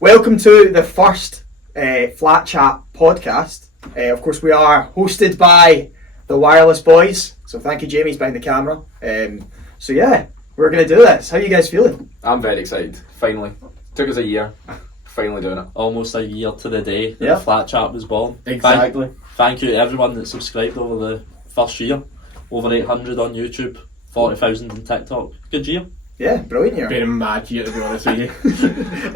Welcome to the first Flat Chat podcast. Of course, we are hosted by the Wireless Boys. So thank you, Jamie's behind the camera. So yeah, we're going to do this. How are you guys feeling? I'm very excited. Finally. Took us a year. Finally doing it. Almost a year to the day that Yeah. the Flat Chat was born. Exactly. Thank you to everyone that subscribed over the first year. Over 800 on YouTube, 40,000 on TikTok. Good year. Yeah, brilliant year. Been a mad year, to be honest with you.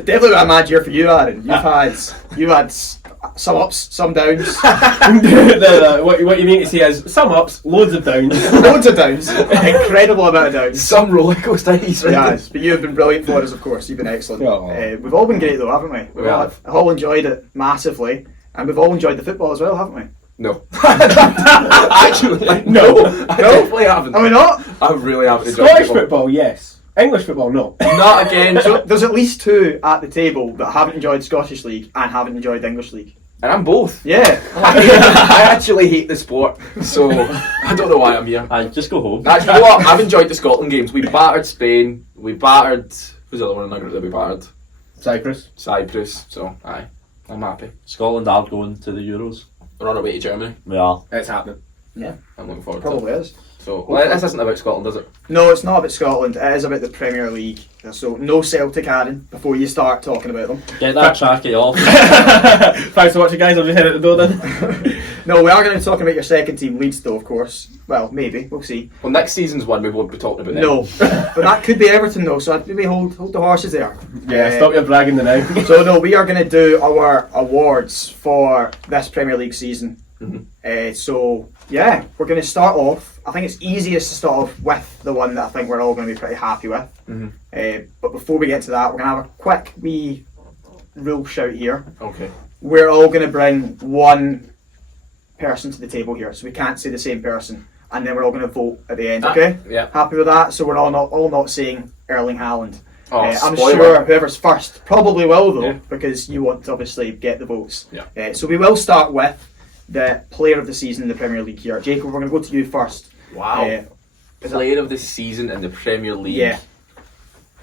Definitely been a mad year for you, Aaron. You've had some ups, some downs, No, what you mean to say is some ups, loads of downs. loads of downs, incredible amount of downs. Some roller coasters. Yes, but you've been brilliant for us, of course. You've been excellent. Oh. We've all been great though, haven't we? We have. all enjoyed it massively, and we've all enjoyed the football as well, haven't we? No. Actually, no. I definitely haven't. Are we not? I really haven't enjoyed Scottish football, yes. English football, no. Not again. So there's at least two at the table that haven't enjoyed Scottish League and haven't enjoyed the English League. And I'm both. Yeah. I actually hate the sport, so I don't know why I'm here. Just go home. Actually, you know what? I've enjoyed the Scotland games. We battered Spain. We battered... Who's the other one in the group that we battered? Cyprus. Cyprus. So, aye. I'm happy. Scotland are going to the Euros. We're on our way to Germany. We are. It's happening. I'm looking forward Probably to it. is. So, well, this isn't about Scotland, is it? No, it's not about Scotland. It is about the Premier League. So no Celtic, Aaron, before you start talking about them. Get that tracky off. Thanks for watching, guys. I'll just head out the door then. No, we are going to be talking about your second team, Leeds, though, of course. Well, maybe. We'll see. Well, next season's one we won't be talking about them. No. But that could be Everton, though, so I'd maybe hold the horses there. Yeah, stop your bragging now. So, no, we are going to do our awards for this Premier League season. So, yeah, we're going to start off. I think it's easiest to start off with the one that I think we're all going to be pretty happy with. But before we get to that, we're going to have a quick wee rule shout here. Okay. We're all going to bring one person to the table here, so we can't say the same person, and then we're all going to vote at the end. Okay? Yeah. Happy with that? So we're all not saying Erling Haaland. Oh, I'm spoiler. sure whoever's first probably will though, Yeah. because you want to obviously get the votes. Yeah. So we will start with the player of the season in the Premier League here. Jacob, we're going to go to you first. Wow. Is that- Player of the season in the Premier League. Yeah.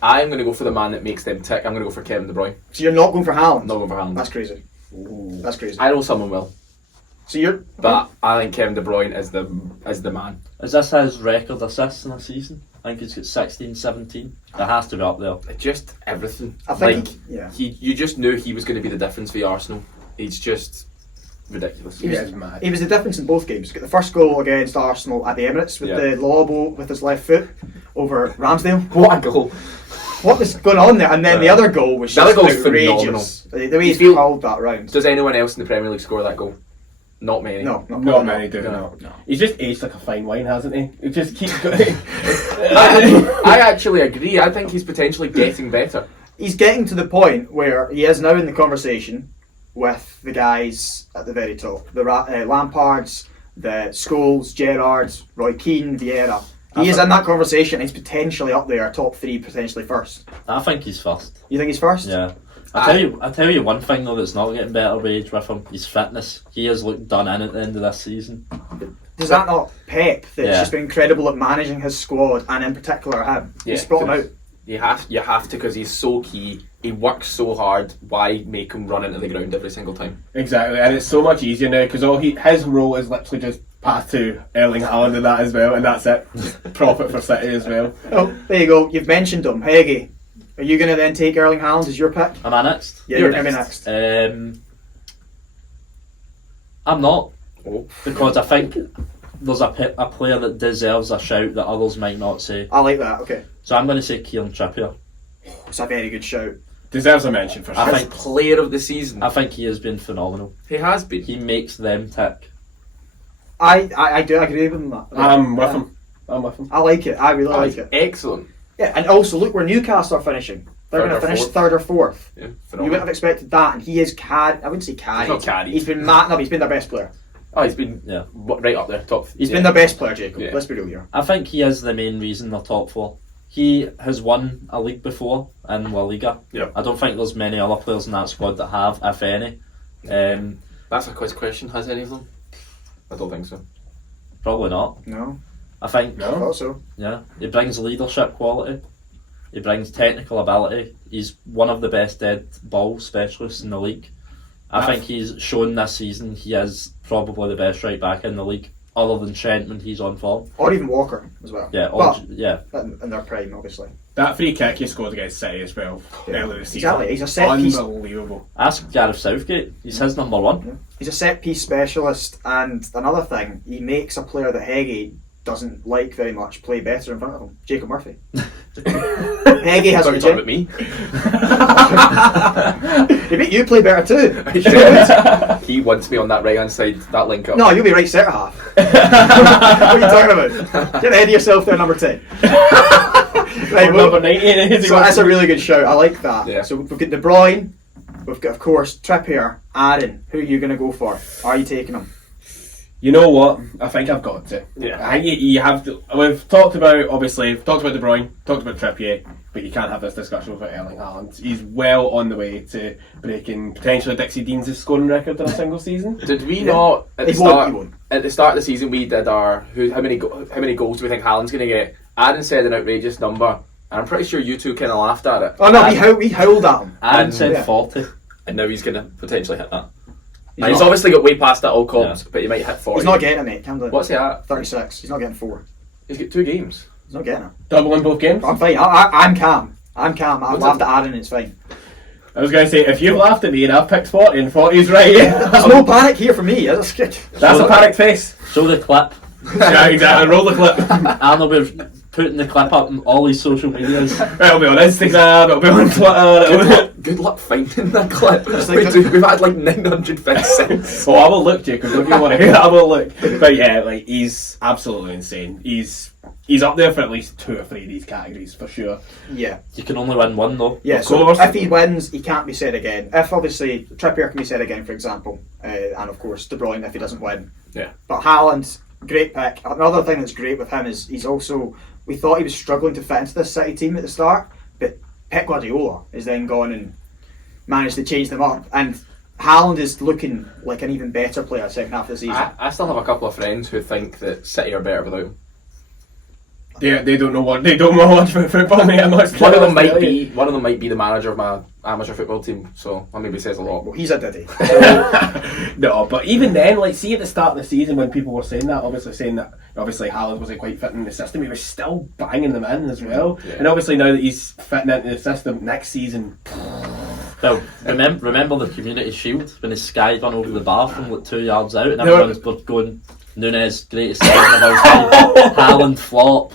I'm going to go for the man that makes them tick. I'm going to go for Kevin De Bruyne. So you're not going for Haaland? I'm not going for Haaland. That's crazy. That's crazy. I know someone will, So you're... but I think Kevin De Bruyne is the man. Is this his record assists in a season? I think he's got 16, 17. It has to be up there. Just everything. I think... Like, yeah. you just knew he was going to be the difference for Arsenal. He's just ridiculous. He Yeah, was, it's mad. he was the difference in both games. He got the first goal against Arsenal at the Emirates with the lob with his left foot over Ramsdale. What a goal! What was going on there? And then the other goal was The other just goal's outrageous. The way You he feel- called that round. Does anyone else in the Premier League score that goal? Not many. No, Not many do, No. no. He's just aged like a fine wine, hasn't he? He just keeps going. I actually agree. I think he's potentially getting better. He's getting to the point where he is now in the conversation with the guys at the very top. The Lampards, the Scholes, Gerrards, Roy Keane, Vieira. He is in that conversation. He's potentially up there, top three, potentially first. I think he's first. You think he's first? Yeah. I tell you one thing though that's not getting better with age with him. His fitness. He has looked done in at the end of this season. Does that not Pep that's Yeah. just been incredible at managing his squad and in particular him? Yeah, He's brought him out. You have to because he's so key. He works so hard. Why make him run into the ground every single time? Exactly, and it's so much easier now because his role is literally just pass to Erling Haaland and that as well, and that's it. Just profit for City as well. Oh, there you go. You've mentioned him. Heggie. Are you going to then take Erling Haaland as your pick? Am I next? Yeah, You're you're going to be next. I'm not. Oh. Because I think there's a player that deserves a shout that others might not say. I like that. Okay. So I'm going to say Kieran Trippier. It's a very good shout. Deserves a mention for I sure. His think- player of the season. I think he has been phenomenal. He has been. He makes them tick. I do agree with him. I'm with him. I'm with him. I like it. I really like it. Excellent. Yeah, and also look where Newcastle are finishing. They're Third going or to finish fourth. third or fourth. Yeah, You phenomenal. wouldn't have expected that, and he is I wouldn't say carried. He's not carried. He's been mad. No, he's been their best player. Oh, he's been Yeah. right up there, top. He's been their best player, Jacob. Yeah. Let's be real here. I think he is the main reason they're top four. He has won a league before in La Liga. Yeah. I don't think there's many other players in that squad that have, if any. That's a quiz question. Has any of them? I don't think so. Probably not. No, I think, I thought so. yeah, he brings leadership quality. He brings technical ability. He's one of the best dead ball specialists in the league. I think he's shown this season he is probably the best right back in the league, other than Trent when he's on form. Or even Walker as well. Yeah, But yeah. in their prime, obviously. That free kick he scored against City as well earlier this season. Exactly. He's a set piece. Unbelievable. Ask Gareth Southgate. He's his number one. He's a set piece specialist, and another thing, he makes a player that Heggie doesn't like very much play better in front of him. Jacob Murphy. Heggie has Sorry, a talking about me. He make you play better too. He wants me on that right hand side, that link up. No, you'll be right centre half. What are you talking about? Get ahead of yourself there, number 10. Right, Or well, number 19. so that's a really good shout. I like that. Yeah. So we've got De Bruyne, we've got, of course, Trippier, Aaron. Who are you going to go for? Are you taking him? You know what? I think I've got to. Yeah. I think you have to. We've talked about, obviously, talked about De Bruyne, talked about Trippier, but you can't have this discussion without Erling Haaland. He's well on the way to breaking potentially Dixie Dean's scoring record in a single season. Did we not at the He won't, start? he won't. At the start of the season, we did our how many goals do we think Haaland's going to get? Aaron said an outrageous number, and I'm pretty sure you two kind of laughed at it. Oh no, we howled at him. Aaron And- said yeah. 40. And now he's going to potentially hit that. He's He's not- obviously got way past that all comps, but he might hit 40. He's not getting it, mate. Calm down. What's he at? 36. He's not getting 4. He's got 2 games. He's not getting it. Double in both games. I'm fine. I'm calm. I'm calm. I've What's laughed it? at Aaron. It's fine. I was going to say, if you've laughed at me and I've picked 40 and 40's right, There's no panic here for me. That's good. that's a panic face. Show the clip. Yeah, exactly. Roll the clip. Arnold, we're putting the clip up on all his social medias. It'll be on Instagram, it'll be on Twitter. Good luck finding that clip. like- We've had like 956. Oh, I will look, Jacob. If you want to hear it, I will look. But yeah, like he's absolutely insane. He's up there for at least 2 or 3 of these categories for sure. Yeah. You can only win one though. Yeah, Of so course. if he wins, he can't be said again. If obviously Trippier can be said again, for example, and of course De Bruyne if he doesn't win. Yeah. But Haaland, great pick. Another thing that's great with him is he's also, we thought he was struggling to fit into this City team at the start, but Pep Guardiola has then gone and managed to change them up, and Haaland is looking like an even better player second half of the season. I still have a couple of friends who think that City are better without him. They don't know what they don't know much about football, mate. I'm not One of them might be the manager of my amateur football team, so that maybe says a lot. Well, he's a diddy. No, but even then, like, see at the start of the season when people were saying that Haaland wasn't quite fitting in the system, he was still banging them in as well. Yeah. And obviously now that he's fitting into the system next season, Well, remember the Community Shield when his sky run over the bar from like 2 yards out and everyone was going, Nunes, greatest signing of our time, Haaland flop.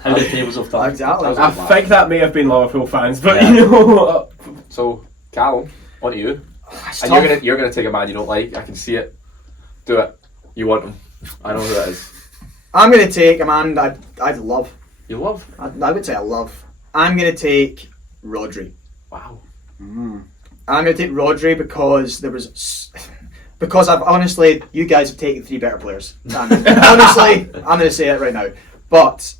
How the tables have turned. Exactly. I think that may have been Liverpool fans, but Yeah. you know, So, Callum, on to you. It's And tough. you're gonna take a man you don't like. I can see it. Do it. You want him. I know who that is. I'm going to take a man that I'd love. You love. I would say I love. I'm going to take Rodri. Wow. I'm going to take Rodri because I've honestly, you guys have taken 3 better players. Honestly, I'm going to say it right now. But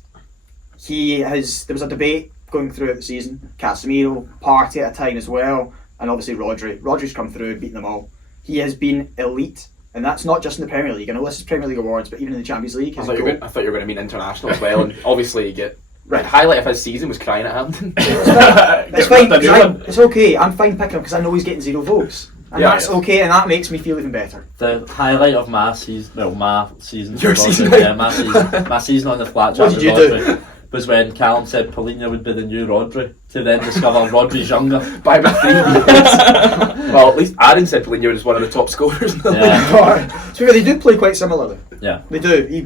there was a debate going throughout the season. Casemiro, Partey at a time as well, and obviously Rodri. Rodri's come through, beaten them all. He has been elite, and that's not just in the Premier League. I know this is Premier League awards, but even in the Champions League, I his thought, goal- I thought you were going to mean international as well, and obviously you get. Right. The highlight of his season was crying at Hampton. It's fine. 'Cause it's okay. I'm fine picking him because I know he's getting 0 votes, and Yeah, that's yeah. okay, and that makes me feel even better. The highlight of my season, my season, Your for season, Rodri, yeah, my season on the flat What track did you with do? Rodri was when Callum said Paulinho would be the new Rodri, to then discover Rodri's younger. By about 3 years. Well, at least Aaron said Paulinho was one of the top scorers in the league. Yeah, To be fair, they do play quite similarly. yeah. They do. He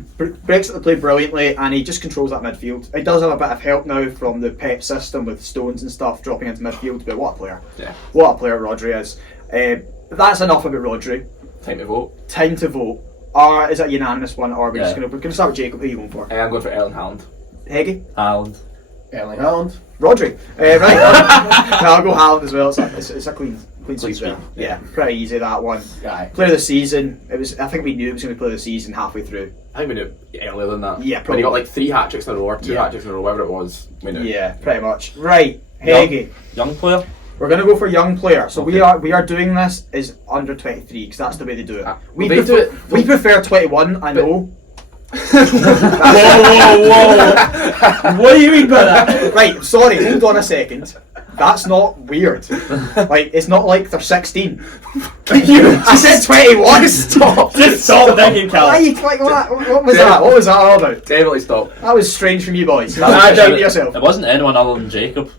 breaks up the play brilliantly, and he just controls that midfield. He does have a bit of help now from the Pep system with Stones and stuff dropping into midfield. But what a player! Yeah. What a player Rodri is. That's enough about Rodri. Time to vote. Time to vote. Or is it a unanimous one? Or are we Yeah. just we're going to start with Jacob? Who are you going for? I'm going for Erling Haaland. Heggie? Haaland. Erling Haaland. Rodri. Right. No, I'll go Haaland as well. It's a clean sweep. sweep. Yeah, pretty easy that one. Aye. Player of the season. I think we knew it was going to be player of the season halfway through. I think we knew earlier than that. Yeah, When he got probably. like 3 hat tricks in a row or 2 Yeah. hat tricks in a row, whatever it was, we knew. Yeah, pretty much. Right, Heggie. Young player? We're going to go for young player. So Okay. we are doing this is under 23 because that's the way they do it. Ah, We well, they prefer, do it- we prefer 21. I But- know. Whoa! What do you mean by that? Right, sorry, hold on a second. That's not weird. Like, it's not like they're 16. I said 21. Stop. Just stop thinking, Cal. Why are you, like, what was that? What was that all about? Definitely stop. That was strange from you boys. It Shout to yourself. wasn't anyone other than Jacob.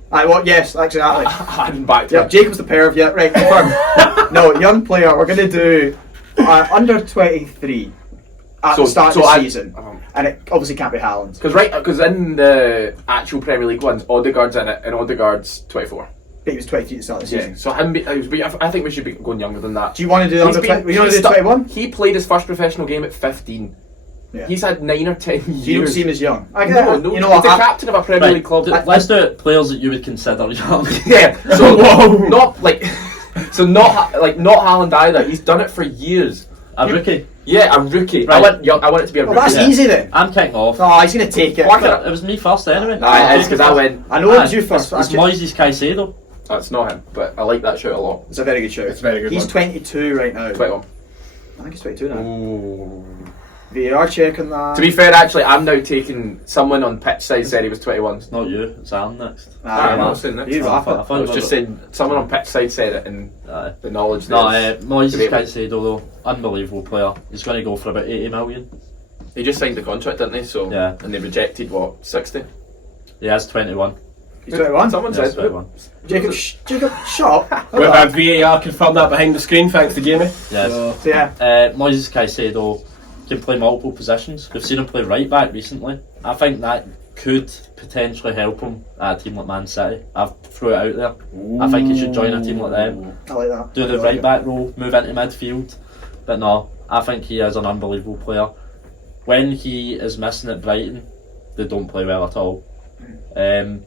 Yes, exactly. I'm back to Yep, Jacob's the perv, yeah, right, confirm. No, young player, we're going to do under 23 at the start of the season. And it obviously can't be Haaland. Because in the actual Premier League ones, Odegaard's in it, and Odegaard's 24. He was 23 at the start of the season. Yeah, so I think we should be going younger than that. Do you want to do under 20? You want to do 21? He played his first professional game at 15. Yeah. He's had 9 or 10 years. You don't see him as young. No, you know he's the captain of a Premier League club. Let's do it. Players that you would consider young. Yeah, so not Haaland either. He's done it for years. A rookie. Yeah, a rookie. Right. I want it to be a Well, rookie. that's easy then. I'm kicking off. Oh, he's going to take it. It was me first anyway. Nah, it's because I went. I know it was you first. It's Moises Caicedo. That's not him, but I like that shout a lot. It's a very good shout. It's a very good He's one. 22 right now. 21. I think he's 22 now. Ooh. VAR checking that. To be fair, actually, I'm now taking someone on pitch side said he was 21. It's not you. It's Aaron next. I'm not saying that. You laugh I at. thought I was just saying someone on pitch side said it, and Aye. the knowledge No, there. Moises debatable. Caicedo though, unbelievable player. He's going to go for about 80 million. He just signed the contract, didn't he? So Yeah. and they rejected what 60. He has 21. He's 21. Someone Yes, said 21. Jacob, shut up. We've had VAR confirmed that behind the screen, thanks to Jamie. Yes. So, So, yeah. Moises Caicedo can play multiple positions. We've seen him play right back recently. I think that could potentially help him at a team like Man City. I've threw it out there. I think he should join a team like them. I like that. Do I the like right it. back role, move into midfield. But no, I think he is an unbelievable player. When he is missing at Brighton, they don't play well at all. Him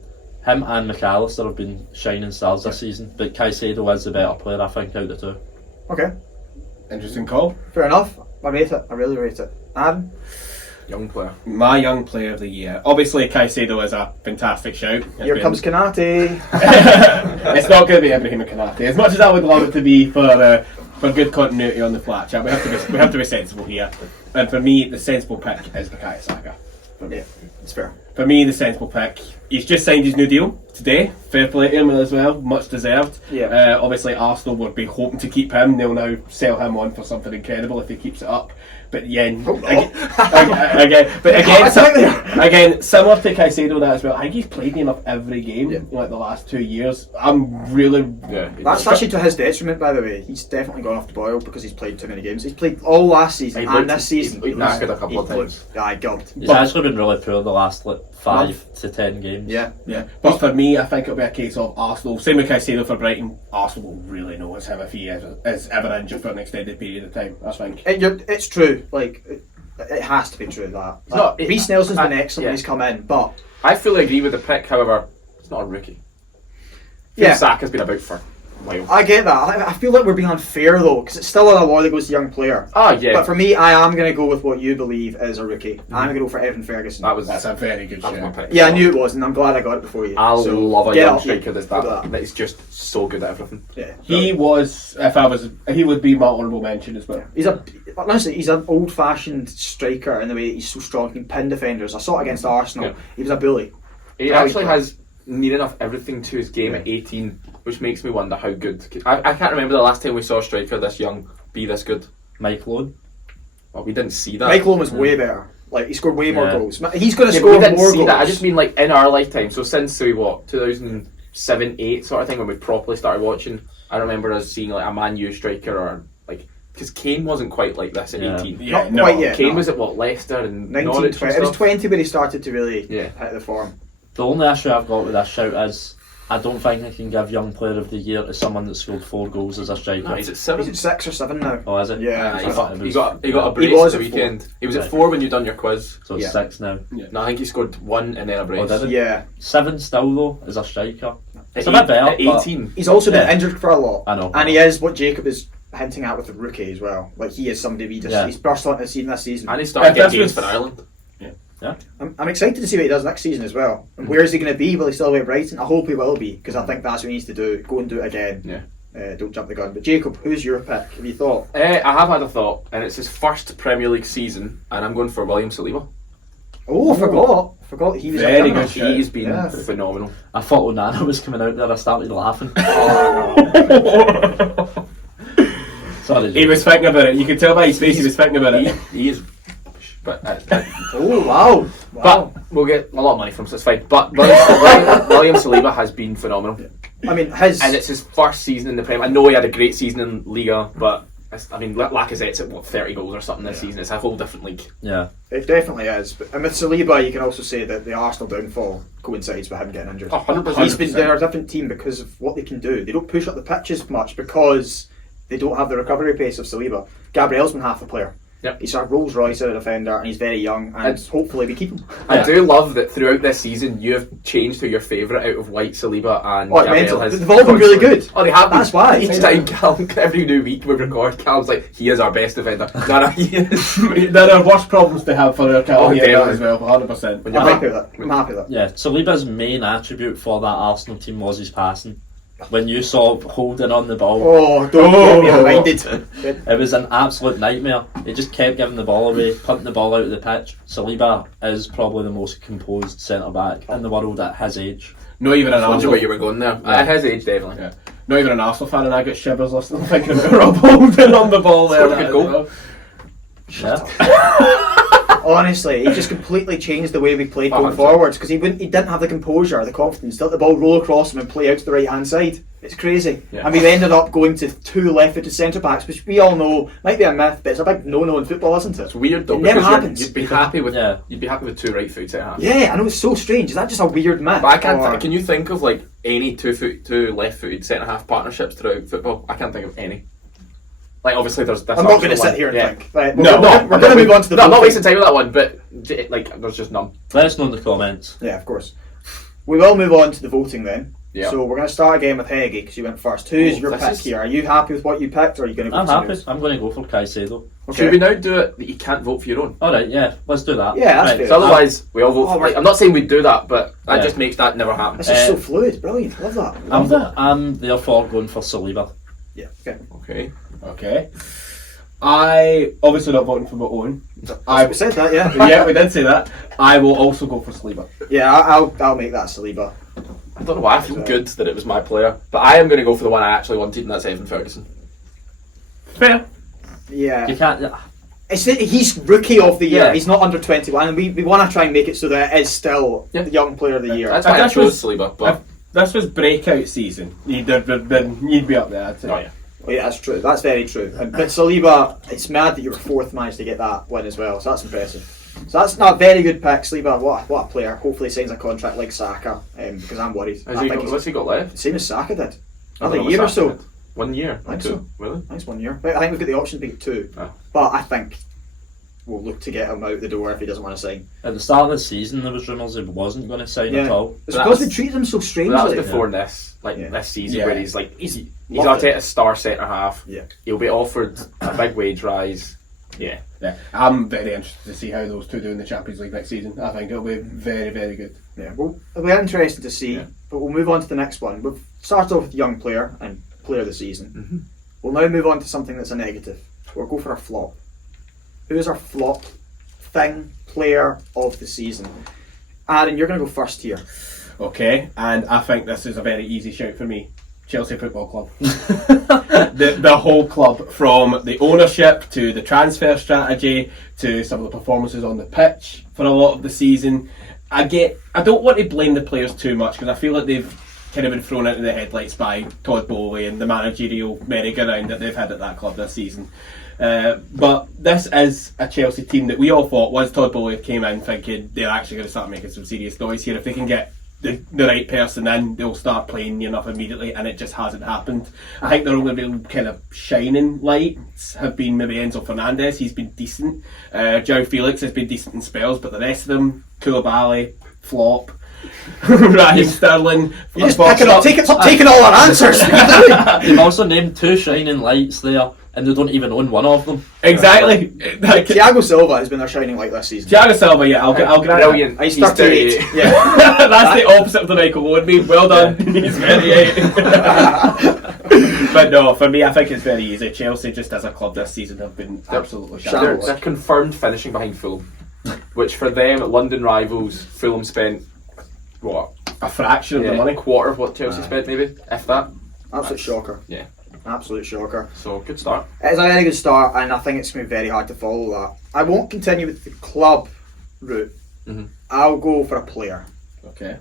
and McAllister have been shining stars this season, but Caicedo is the better player, I think, out of the two. Okay, interesting call. fair enough. I rate it. I really rate it. Adam? Young player. My young player of the year. Obviously, Caicedo is a fantastic shout. Here comes Kanate. It's not going to be Ibrahim Kanate. As much as I would love it to be for good continuity on the flat chat, we have to be sensible here. And for me, the sensible pick is Bukayo Saka. Yeah, it's fair. For me, the sensible pick. He's just signed his new deal today. Fair play to him as well. Much deserved. Yeah. Obviously, Arsenal would be hoping to keep him. They'll now sell him on for something incredible if he keeps it up. But again, again, similar to Caicedo that as well. I think he's played him up every game in like the last 2 years. I'm really That's actually to his detriment, by the way. He's definitely gone off the boil because he's played too many games. He's played all last season and this season. He's knackered a couple of times. Aye, God. He's actually been really poor the last 5 to 10 games. Yeah. Yeah, but for me, I think it'll be a case of Arsenal. Same with Caicedo for Brighton. Arsenal will really notice him if he is ever injured for an extended period of time. I think. It's true. Like, it has to be true that. not- Reece Nelson's been excellent yeah. when he's come in, but I fully agree with the pick. However, it's not a rookie. yeah, Saka's been about for a while. I get that. I feel like we're being unfair though, because it's still an award that goes to young player. Oh yeah, But for me, I am going to go with what you believe is a rookie. I'm going to go for Evan Ferguson. That's a very good that was my shout. pick. Yeah, I knew it was, and I'm glad I got it before you. I love a get young off striker you. that's Look at that is just so good at everything. Yeah. He would be my honourable mention as well. Honestly, he's an old-fashioned striker in the way that he's so strong. He can pin defenders. I saw it against Arsenal. Yeah. He was a bully. He Very actually good. has near enough everything to his game at 18, which makes me wonder how good. I can't remember the last time we saw a striker this young be this good. Mike Loan. Well, we didn't see that. Mike Owen was way better. Like, he scored way more Yeah. goals. He's going to Yeah, score we didn't more see goals. that. I just mean like in our lifetime. So since 2007, 8 sort of thing when we properly started watching. I remember us seeing like a Man U striker or like because Kane wasn't quite like this at Yeah. 18. Not quite yet. Kane no. was at what Leicester and 19, Norwich 20. and It was stuff. 20 where he started to really Yeah. hit the form. The only issue I've got with this shout is I don't think I can give Young Player of the Year to someone that scored 4 goals as a striker. No, he's at 7. He's at 6 or 7 now. Oh, is it? Yeah. He I he's thought got, it he was- got he got a He brace was the at 4. weekend. He was at Right. 4 when you done your quiz. So it's Yeah. 6 now. No, I think he scored 1 and then a brace. Oh, did he? Yeah. 7 still though as a striker. It's a At bit better. at but 18. He's also been Yeah. injured for a lot. I know. And he is what Jacob is hinting at with the rookie as well. Like, he is somebody we just... Yeah. He's burst onto the scene this season. And he started If that's getting games with- for Ireland. I'm excited to see what he does next season as well. And where is he going to be? Will he still be at Brighton? I hope he will be, because I think that's what he needs to do. Go and do it again. Yeah. don't jump the gun. But Jacob, who's your pick? Have you thought? I have had a thought, and it's his first Premier League season, and I'm going for William Saliba. Oh, I forgot he was Very a good good. shout. He's been Yeah. phenomenal. I thought Onana was coming out there. I started laughing. Sorry, He was thinking about it. You could tell by his face he was thinking about it. He is, but Oh wow! but we'll get a lot of money from him, so it's fine. But William Saliba has been phenomenal, I mean, his and it's his first season in the Premier. I know he had a great season in Liga, but I mean, Lacazette's at 30 goals or something this season. It's a whole different league. Yeah. it definitely is. But, and with Saliba, you can also say that the Arsenal downfall coincides with him getting injured. 100%. He's been they're a different team because of what they can do. They don't push up the pitches much because they don't have the recovery pace of Saliba. Gabriel's been half a player. Yep. He's a Rolls Royce of a defender, and he's very young. And hopefully, we keep him. I do love that throughout this season you have changed who your favourite out of White, Saliba, and Oh, it's Gabriel mental. has. They've all been really good. Oh, they have. That's why. Each time Cal, every new week we record, Cal's like, he is our best defender. No, he is. There are worse problems to have for their Oh, career definitely. as well, 100%. When I'm you're happy with that. I'm happy with that. Yeah, Saliba's main attribute for that Arsenal team was his passing. When you saw holding on the ball, Oh, don't get me reminded. it was an absolute nightmare. He just kept giving the ball away, punting the ball out of the pitch. Saliba is probably the most composed centre back in the world at his age. Not even an I wonder Arsenal. where you were going there. At his age, definitely. Yeah. Not even an Arsenal fan, and I get shivers listening, thinking about Rob Holding on the ball there. Scored a good goal. Yeah. Honestly, he just completely changed the way we played going 100%. forwards because he didn't have the composure, the confidence to let the ball roll across him and play out to the right hand side. It's crazy. Yeah. And we've ended up going to two left-footed centre backs, which we all know might be a myth, but it's a big no-no in football, isn't it? It's weird though. It never because you're- happens. You'd be happy with Yeah. You'd be happy with two right foot centre halves. Yeah, I know, it's so strange. Is that just a weird myth? But I can't. Or- Can you think of like any two left-footed centre half partnerships throughout football? I can't think of any. Like obviously there's. This I'm not going to Arsenal sit one. here and Yeah. think. Right, No, we're going to move on to the. No, I'm not voting. wasting time with that one, but like there's just none. Let us know in the comments. Yeah, of course. We will move on to the voting then. Yeah. So we're going to start again with Heggie because you went first. Who's Oh, your this pick is- here? Are you happy with what you picked, or are you going to go? I'm with happy. somebody else? I'm going to go for Caicedo. Should we now do it that you can't vote for your own? Alright, yeah, let's do that. Yeah, that's Right, fair. So otherwise we all vote. Oh, For, right. like, I'm not saying we'd do that, but that Yeah. just makes that never happen. This is so fluid, brilliant. Love that. I'm therefore going for Saliba. Yeah. Okay. Okay. Okay. I obviously not voting for my own. I We said that, yeah. yeah, we did say that. I will also go for Saliba. Yeah, I'll make that Saliba. I don't know why I feel good that it was my player, but I am going to go for the one I actually wanted, and that's Evan Ferguson. Fair. Yeah. You can't. He's rookie of the year. Yeah. He's not under 21, and we want to try and make it so that it is still Yeah. the young player of the year. That's why I That chose was- Saliba. But This was breakout season. You'd be up there. I'd say. oh yeah, Oh, yeah, that's true. That's very true. But Saliba, it's mad that you were fourth, managed to get that win as well. So that's impressive. So that's not a very good pick, Saliba. What a player. Hopefully signs a contract like Saka, because I'm worried. Has I he think got, what's he got left? same as Saka did. I don't Another know what year or Saka so. did. 1 year. I think Two. so. Really? I think it's 1 year. I think we've got the option to be 2. Oh. But I think we'll look to get him out the door if he doesn't want to sign. At the start of the season, there was rumours he wasn't going to sign Yeah. at all. It's But because that we treated him so But strangely. that was before this, like Yeah. this season, Yeah. where he's like he's Loved it. Arteta's star centre half. Yeah. He'll be offered a big wage rise. Yeah. Yeah, I'm very interested to see how those two do in the Champions League next season. I think it'll be very, very good. Yeah, well, it'll be interesting to see, Yeah. but we'll move on to the next one. We've started off with young player and player of the season. Mhm. We'll now move on to something that's a negative. We'll go for a flop. Who is our flop player of the season? Aaron, you're going to go first here. Okay, and I think this is a very easy shout for me. Chelsea Football Club. the whole club, from the ownership to the transfer strategy to some of the performances on the pitch for a lot of the season. I don't want to blame the players too much because I feel like they've kind of been thrown into the headlights by Todd Bowley and the managerial merry-go-round that they've had at that club this season. But this is a Chelsea team that we all thought, once Todd Bowley came in, thinking they're actually going to start making some serious noise here. If they can get the right person in, they'll start playing near enough immediately, and it just hasn't happened. I think their only real kind of shining lights have been maybe Enzo Fernandez. He's been decent. João Felix has been decent in spells, but the rest of them, Koulibaly, flop. Raheem Sterling. You're just boxed taking all our answers. You've also named 2 shining lights there, and they don't even own one of them. Exactly. Like, Thiago Silva has been our shining light this season. Thiago Silva, yeah, I'll grant that. Brilliant. He's He's 38. 38. Yeah. That's the opposite of the Michael Owen meme. Well done. He's 38. But no, for me, I think it's very easy. Chelsea, just as a club this season, have been absolutely They're, shambles. they're confirmed finishing behind Fulham, which for them, London rivals, Fulham spent what? A fraction of the Yeah, money. quarter of what Chelsea spent, maybe, if that. Absolute shocker. Yeah. Absolute shocker. So good start. It's a very good start, and I think it's going to be very hard to follow that. I won't continue with the club route. Mhm. I'll go for a player, Okay.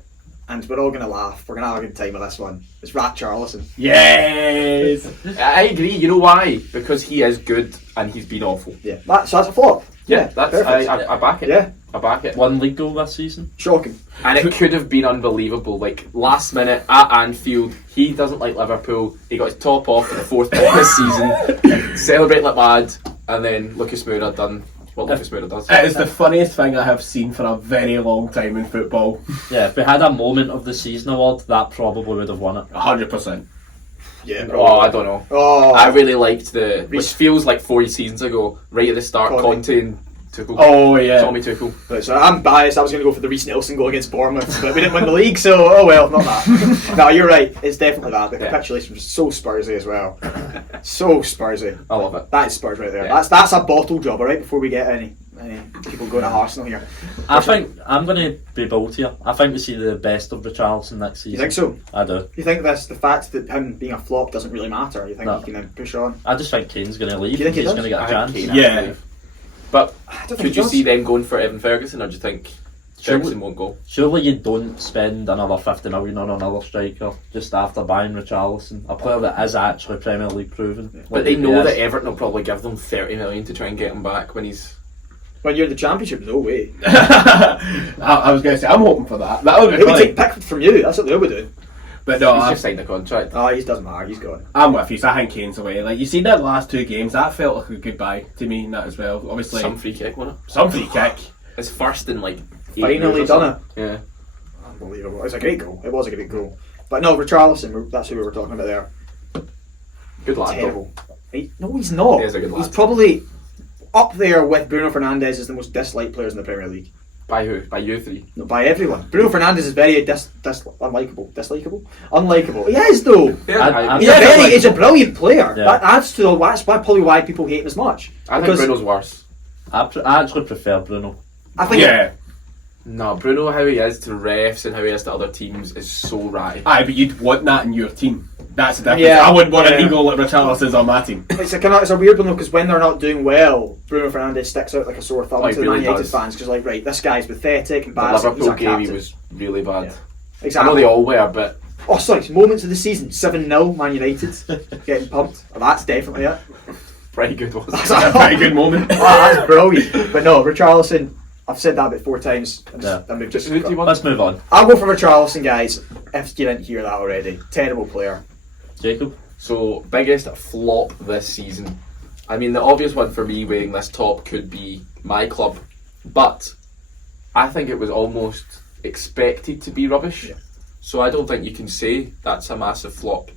and we're all going to laugh. We're going to have a good time with this one. It's Rat Charlison. Yes. I agree. You know why? Because he is good and he's been awful. Yeah, so that's a flop. Yeah, that's perfect. I back it. Yeah, I back it. One league goal this season. shocking. And it could have been unbelievable. Like last minute at Anfield, he doesn't like Liverpool. He got his top off in the fourth minute this season, celebrating like mad, and then Lucas Moura done what Lucas Moura does. It is the funniest thing I have seen for a very long time in football. Yeah, if we had a moment of the season award, that probably would have won it. 100%. Yeah, Oh, I don't know. Oh, I really liked which Reece- feels like 4 seasons ago, right at the start, Conte. Conte and Tuchel. Oh yeah. Tommy Tuchel. Right, so I'm biased. I was going to go for the Reece Nelson goal against Bournemouth, but we didn't win the league, so oh well, not that. No, you're right. It's definitely that. The Yeah. capitulation was so Spursy as well. So Spursy. I love it. That is Spurs right there. Yeah. That's a bottle job, alright, before we get any people going to Arsenal here. I think I'm going to be bold here. I think we see the best of Richarlison next You season. think so? I do. You think the fact that him being a flop doesn't really matter? You think No. he can then push on? I just think Kane's going to leave. Do you think he He's does? going to get a I chance. think Kane Yeah. has to leave. But I don't think could he you does. see them going for Evan Ferguson, or do you think Ferguson won't go? Surely you don't spend another 50 million on another striker just after buying Richarlison, a player that is actually Premier League proven. But Like they he know is. that Everton will probably give them 30 million to try and get him back when he's. When you're in the Championship, no way. I was going to say, I'm hoping for that. That would be They would funny. take Pickford from you. That's what they would do. But no, He's I'm, just signed a contract. Ah, he doesn't matter. He's gone. I'm with you. So I think Kane's away. Like you see that last two games, that felt like a goodbye to me. That as well. Obviously, Some free kick, wasn't some free kick. it? His first in like 8 Finally years or done it. something. Yeah. Unbelievable. It was a great goal. It was a great goal. But no, Richarlison, that's who we were talking about there. Good lad. though. Terrible. No, he's not. He is a good He's lad. probably up there with Bruno Fernandes as the most disliked players in the Premier League. By who? By you three. No, by everyone. Bruno Fernandes is very unlikable. Dislikable? Unlikable. He is though. I- He's Yeah, he's a brilliant player. Yeah. That's probably why people hate him as much. I think Because Bruno's worse. I actually prefer Bruno. I think Yeah. No, Bruno, how he is to refs and how he is to other teams is so ratty. Aye, but you'd want that in your team. That's the difference. Yeah, I wouldn't want yeah. an eagle like Richarlison's on my team. it's a weird one though, because when they're not doing well, Bruno Fernandes sticks out like a sore thumb Oh, he to the really Man United does. fans, because like, right, this guy's pathetic, The embarrassing, he's Liverpool our game, he captain. was really bad. Yeah. I know Exactly. they all were, but Oh, sorry, moments of the season, 7-0, Man United, getting pumped. Well, that's definitely it. pretty good was That's it? A pretty good moment. Oh, that's brilliant. But no, Richarlison, I've said that about 4 times. And we've just Who do you want? Let's move on. I'll go for Richarlison, guys, if you didn't hear that already. Terrible player. Jacob? So, biggest flop this season. I mean, the obvious one for me weighing this top could be my club, but I think it was almost expected to be rubbish. Yeah. So I don't think you can say that's a massive flop.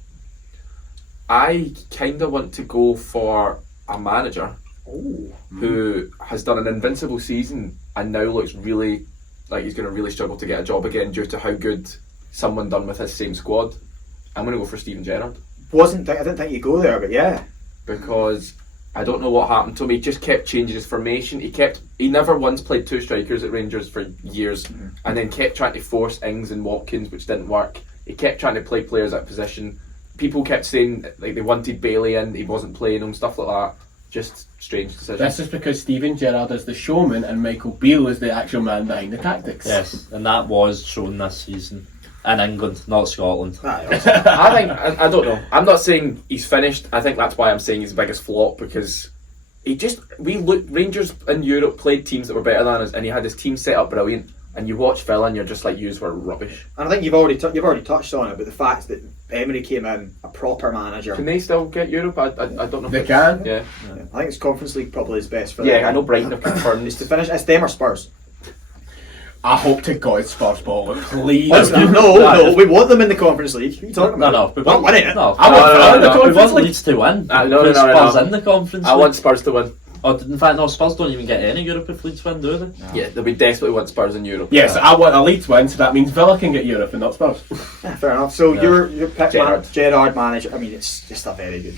I kind of want to go for a manager Oh. who has done an invincible season and now looks really like he's going to really struggle to get a job again due to how good someone done with his same squad. I'm going to go for Steven Gerrard. I didn't think you'd go there, but yeah. Because I don't know what happened to him. He just kept changing his formation. He never once played 2 strikers at Rangers for years, and then kept trying to force Ings and Watkins, which didn't work. He kept trying to play players at position. People kept saying like they wanted Bailey in, he wasn't playing them, stuff like that. Just strange decisions. That's just because Steven Gerrard is the showman and Michael Beale is the actual man behind the tactics. Yes, and that was shown this season. In England, not Scotland. I think I don't know. I'm not saying he's finished. I think that's why I'm saying he's the biggest flop, because Rangers in Europe played teams that were better than us, and he had his team set up brilliant. And you watch Villa, and you're just like, yous were rubbish. And I think you've already touched on it, but the fact that Emery came in, a proper manager. Can they still get Europe? I don't know. If They it's- can. Yeah. I think it's Conference League probably is best for them. Yeah, I know Brighton have confirmed. It's to finish. It's them or Spurs. I hope to God Spurs ball it, please. No, we want them in the Conference League. What are you talking No, about? no. We're not winning it. No, I want No, the we Conference want League. Leeds to win. No, Put no. Spurs in the Conference I League. want Spurs to win. Oh, in fact, no, Spurs don't even get any Europe if Leeds win, do they? Yeah, they'll be desperately want Spurs in Europe. Yes, I want a Leeds win, so that means Villa can get Europe and not Spurs. Yeah, fair enough. So Yeah. your pick, Gerrard. Gerard manager. I mean, it's just a very good.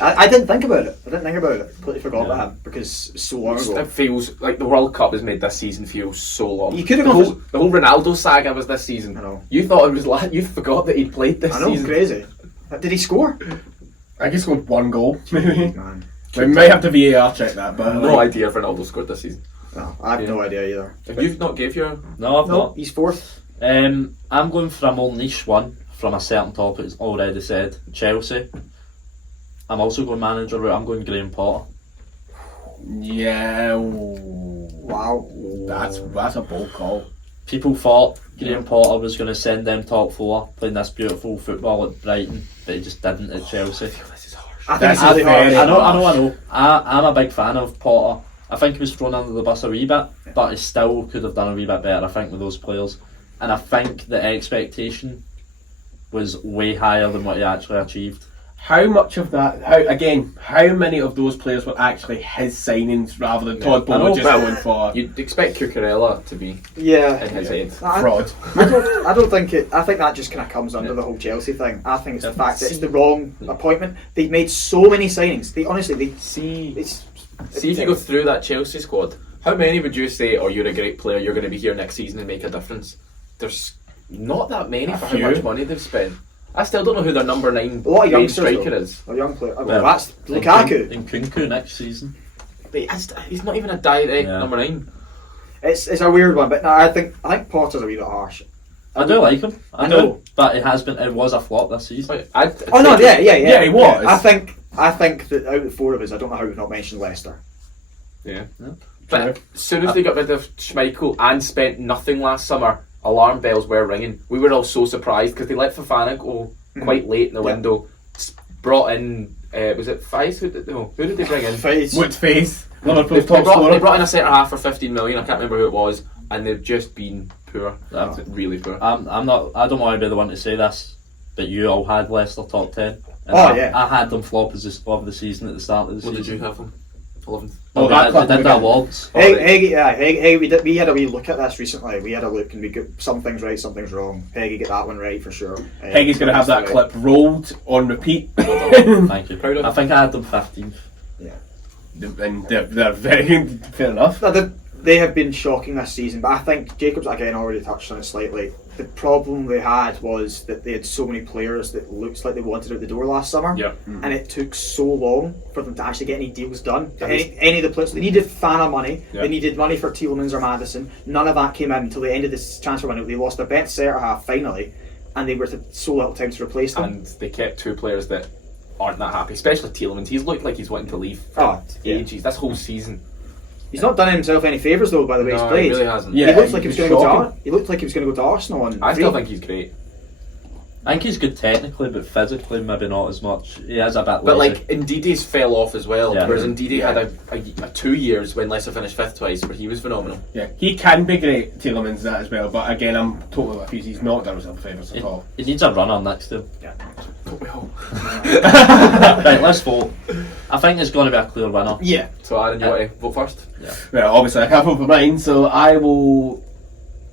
I didn't think about it. Completely forgot about him because it's so long ago. It feels like the World Cup has made this season feel so long. You could have the gone whole Ronaldo saga was this season. I know. You thought it was you forgot that he'd played this I know, season. crazy. Did he score? I guess scored 1 goal, maybe. Man, We may have to VAR check that, but No idea if Ronaldo scored this season. no, I have no idea either. If you've not gave your No, I've No, not. he's fourth. I'm going for a more niche one from a certain topic, it's already said. Chelsea. I'm also going manager route. I'm going Graham Potter. yeah, Wow. that's a bold call. People thought Graham Potter was going to send them top 4 playing this beautiful football at Brighton, but he just didn't at Chelsea. this is harsh. I think That's it's really hard. very I know. I'm a big fan of Potter. I think he was thrown under the bus a wee bit, but he still could have done a wee bit better, I think, with those players. And I think the expectation was way higher than what he actually achieved. How much of that? How many of those players were actually his signings rather than Todd I know, Bowler just well, going for You'd expect Cucurella to be Yeah. in his head. fraud? I don't think it. I think that just kind of comes under the whole Chelsea thing. I think it's the fact that it's the wrong appointment. They've made so many signings. See It's if you go through that Chelsea squad, how many would you say, oh, you're a great player, you're going to be here next season and make a difference? There's not that many A for few. how much money they've spent. I still don't know who their number 9 A lot of main youngsters, striker though. is. a young player. Well, Well, that's Lukaku. In Kunku next season. But he's not even a direct Yeah. number 9. It's a weird one, but no, I think Potter's a wee bit harsh. I do like him. I know. do. But it was a flop this season. Oh no, yeah. Yeah, he was. I think that out of the 4 of us, I don't know how we've not mentioned Leicester. Yeah. Yeah. But as soon as they got rid of Schmeichel and spent nothing last summer, alarm bells were ringing. We were all so surprised because they let Fofana go quite late in the window. Brought in, was it Faiz? Who did they bring in? With faith, They Liverpool's top brought scorer. in a centre half for 15 million. I can't remember who it was, and they've just been poor. Yeah. Really poor. I don't want to be the one to say this, but you all had Leicester top 10. And Oh, yeah. I had them flop as of the season at the start of the What season. did you have them? 11th. Oh, that they club did the again. awards. Hey, we had a wee look at this recently. We had a look and we got some things right, some things wrong. Peggy get that one right for sure. Peggy's going to have that right. clip rolled on repeat. Thank you. Proud of I think I had them 15th. And they're very fair enough. No, they have been shocking this season, but I think Jacobs again already touched on it slightly. The problem they had was that they had so many players that looked like they wanted out the door last summer, Yeah. and it took so long for them to actually get any deals done. Any of the players, they needed Fana money, they needed money for Tielemans or Madison. None of that came in until the end of this transfer window. They lost their best centre half finally, and they were so little time to replace them. And they kept 2 players that aren't that happy, especially Tielemans. He's looked like he's wanting to leave for Oh, yeah. ages. This whole season. He's not done himself any favours though, by the way he's No, he played. really hasn't. Yeah. He looks like he was he's going to go shocking. to. He looked like he was going to go to Arsenal. On I still free. think he's great. I think he's good technically, but physically maybe not as much. He is a bit But lazy. like Ndidi's fell off as well, Yeah. whereas Ndidi Yeah. had a 2 years when Leicester finished 5th twice, where he was phenomenal. Yeah, he can be great, Tielemans, that as well. But again, I'm totally with you. He's not done himself favours at all. He needs a runner next to him. Don't we all? Right, let's vote. I think there's going to be a clear winner. Yeah. So Aaron, you want to vote first? Well, obviously I can't vote for mine, so I will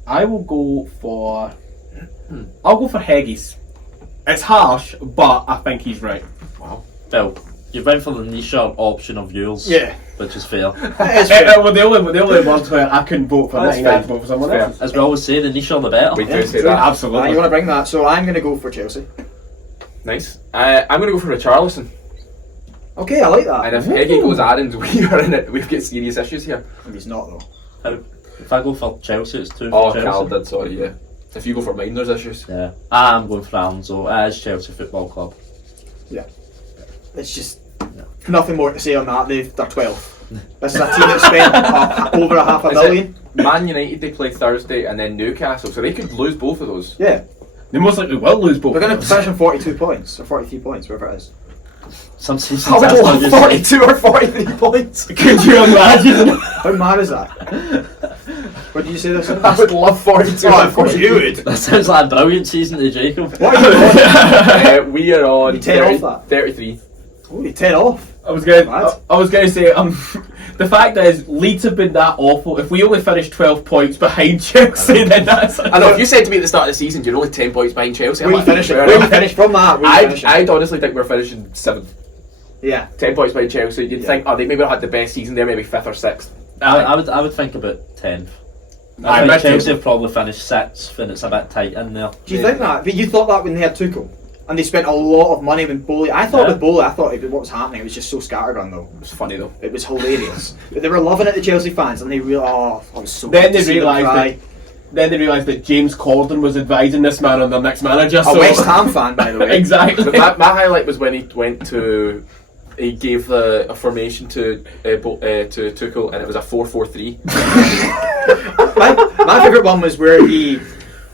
go for. I'll go for Heggies. It's harsh, but I think he's right. Wow. Bill, you went for the niche option of yours, Yeah. which is fair. It is fair. Well, the only ones where I couldn't vote for That's mine, I had to fair. vote for someone Fair. else. As we always say, the niche the better. We Yeah, do say true. that. Absolutely. You want to bring that? So I'm going to go for Chelsea. Nice. I'm going to go for Richarlison. Okay, I like that. And if Heggie goes Aaron's, we are in it. We've got serious issues here. He's not though. If I go for Chelsea, it's 2 Oh, for Cal Chelsea. did, sorry, yeah. If you go for mine, there's issues. Yeah, I'm going for Alonso. It is Chelsea Football Club. It's just nothing more to say on that. They're 12th. This is a team that spent over a half a Is million. Man United, they play Thursday, and then Newcastle, so they could lose both of those. Yeah, They most likely will lose both. they're going to of them. finish on 42 points or 43 points, wherever it is. Some seasons I would that's what love you say. 42 or 43 points. Could you imagine? How mad is that? What did you say this? I would love 42 Oh, or of course 43. you would. That sounds like a brilliant season to Jacob. What are you doing? We are on You 10 off that? 33. Oh, 10 off. I was going Mad. to say, the fact is, Leeds have been that awful. If we only finish 12 points behind Chelsea, then that's... I know, if you said to me at the start of the season, you're only 10 points behind Chelsea, Where I'm you finishing? fair Where you enough. finish from that? Where you finishing? I'd honestly think we're finishing 7th. Yeah. 10 points behind Chelsea. You'd think, they maybe had the best season there, maybe 5th or 6th. I would think about 10th. Aye, I think mid-table. Chelsea have probably finished 6th, and it's a bit tight in there. Do you think that? But you thought that when they had Tuchel? And they spent a lot of money when Bowley... I thought with Bowley, what was happening, it was just so scattergun though. It was funny though. It was hilarious. But they were loving it, the Chelsea fans, and they realised... I was so Then good to they see them realised cry. that. Then they realised that James Corden was advising this man on their next manager. A West Ham fan, by the way. Exactly. But my highlight was when he went to... He gave a formation to Tuchel, and it was a 4-4-3. My favourite one was where he,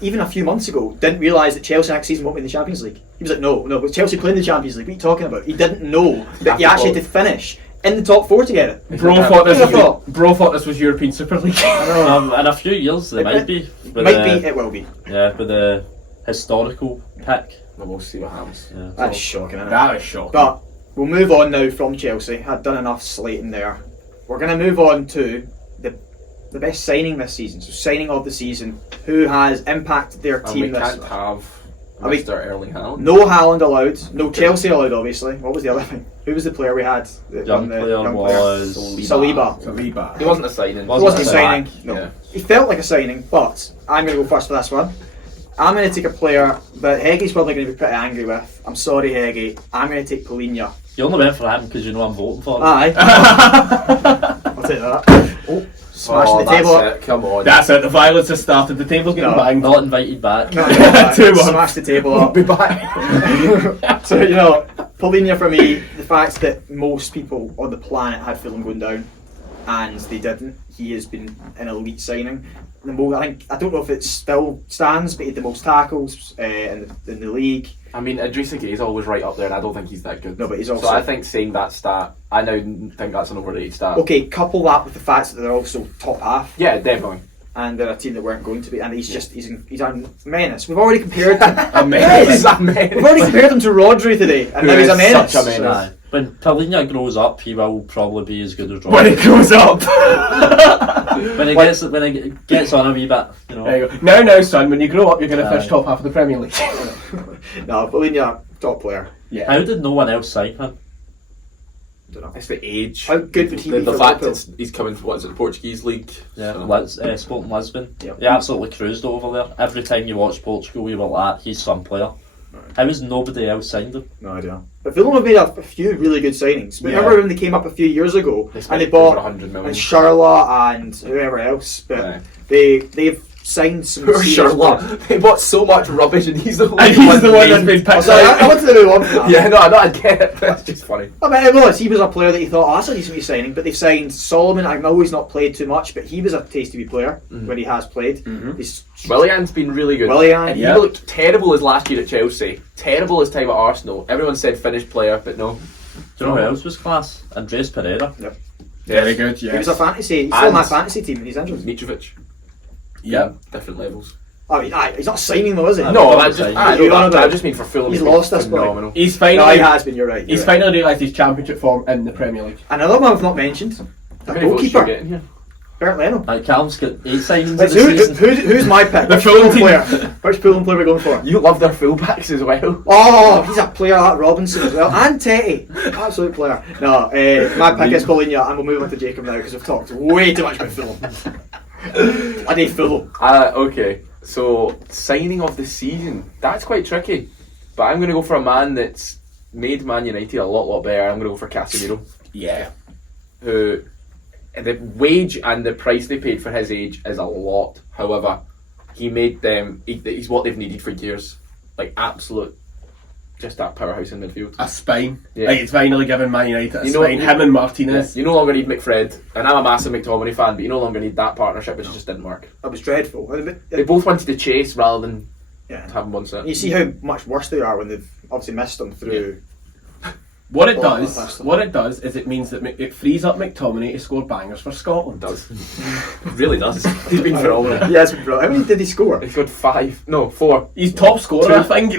even a few months ago, didn't realise that Chelsea next season won't win the Champions League. He was like, no, but Chelsea playing the Champions League. What are you talking about? He didn't know that you actually had to finish in the top 4 to get it. Bro thought this was European Super League. In a few years, they might be. It will be. Yeah, with the historical pick. We'll see what happens. Yeah. That's shocking, isn't it? That was shocking. But we'll move on now from Chelsea. I've done enough slating there. We're going to move on to the best signing this season. So signing of the season. Who has impacted their And team we this can't have Are we- Mr. Erling Haaland. No Haaland allowed. No Chelsea allowed, obviously. What was the other thing? Who was the player we had? The Young player was Saliba. Saliba. He wasn't a signing. It wasn't a signing. back. No. Yeah. He felt like a signing, but I'm going to go first for this one. I'm going to take a player that Hege's probably going to be pretty angry with. I'm sorry, Hege. I'm going to take Paulinho. You only went for him because you know I'm voting for him. Aye. I'll take that. Oh, smashing the that's table up. it. Come on. That's it. The violence has started. The table's getting No. banged. Not invited back. No, 2-1. smash the table up. Be back. So, Paulinho for me, the fact that most people on the planet had Fulham going down and they didn't, he has been an elite signing. I don't know if it still stands, but he had the most tackles in the league. I mean, Idrissa Gueye is always right up there, and I don't think he's that good. No, but he's also... So I think saying that stat, I now think that's an overrated stat. Okay, couple that with the fact that they're also top half, Yeah, definitely. and they're a team that weren't going to be, and he's a menace. We've already compared him. A menace. He's a man. We've already compared him to Rodri today, and Who now he's a is menace. such a menace. Aye. When Paulinho grows up, he will probably be as good as When Rodri. it goes up. When he gets on a wee bit, There you go. Now, son, when you grow up, you're going to finish Aye. top half of the Premier League. No, Paulinho, top player. Yeah. How did no one else sign him? Don't know. It's the age. How good would he be The for fact Liverpool? he's coming from the Portuguese league. Yeah, So- Sporting Lisbon. Yep. He absolutely cruised over there. Every time you watch Portugal, you were like, he's some player. How has nobody else signed him? No idea. But Fulham have made a few really good signings. Remember when they came up a few years ago They and spent they over bought 100 million. and Charlotte and whoever else, but Aye. they've signed some. Poor serious Charlotte. players. They bought so much rubbish, and he's the only And he's the one that's named. been Oh, picked sorry, I out. wanted to move on. From that. Yeah, no, I get it. That's just funny. I mean, it was. He was a player that you thought, oh, that's a decent wee signing. But they've signed Solomon. I know he's not played too much, but he was a tasty wee player when he has played. He's Willian's been really good. Willian, And yeah. he looked terrible his last year at Chelsea. Terrible his time at Arsenal. Everyone said finished player, but no. Do you know who else was class? Andres Pereira. Very good, he yes. was a fantasy. He's still in my And- fantasy team. And he's injured. Mitrovic. Yep. Different levels. I mean, he's not signing though, is he? No, No, I I was just, saying, I, you know on that, about- I just mean for Fulham. He's been lost this boy. phenomenal. He's No, finally, he has been. You're right. he's You're right. finally realised his championship form in the Premier League. Another one I've not mentioned. How The many votes you goalkeeper, getting here? Bernd Leno. Like, Callum's got 8 signings Right, in the season. who's my pick? The Which Fulham Fulham team. player? Which Fulham player are we going for? You love their fullbacks as well. Oh, he's a player like Robinson as well, and Tetty, absolute player. No, my pick is Paulinho, and we'll move on to Jacob now because we've talked way too much about Fulham. I need Fulham. Okay, so signing of the season. That's quite tricky. But I'm going to go for a man that's made Man United a lot better. I'm going to go for Casemiro. Yeah. Who the wage and the price they paid for his age is a lot. However, he made them. He's what they've needed for years. Like absolute, just that powerhouse in midfield. A spine. Yeah. Like, it's finally given Man United a You know- spine. Him and Martinez. You no longer need McFred, and I'm a massive McTominay fan, but you no longer need that partnership, which just didn't work. That was dreadful. They both wanted to chase rather than Yeah. have one set. You see how much worse they are when they've obviously missed them through What it Oh, does, that's- what it does, is it means that it frees up McTominay to score bangers for Scotland. It does. It really does. He's been phenomenal. Yeah, it's been brilliant. How many did he score? He scored 4. He's top scorer, I think.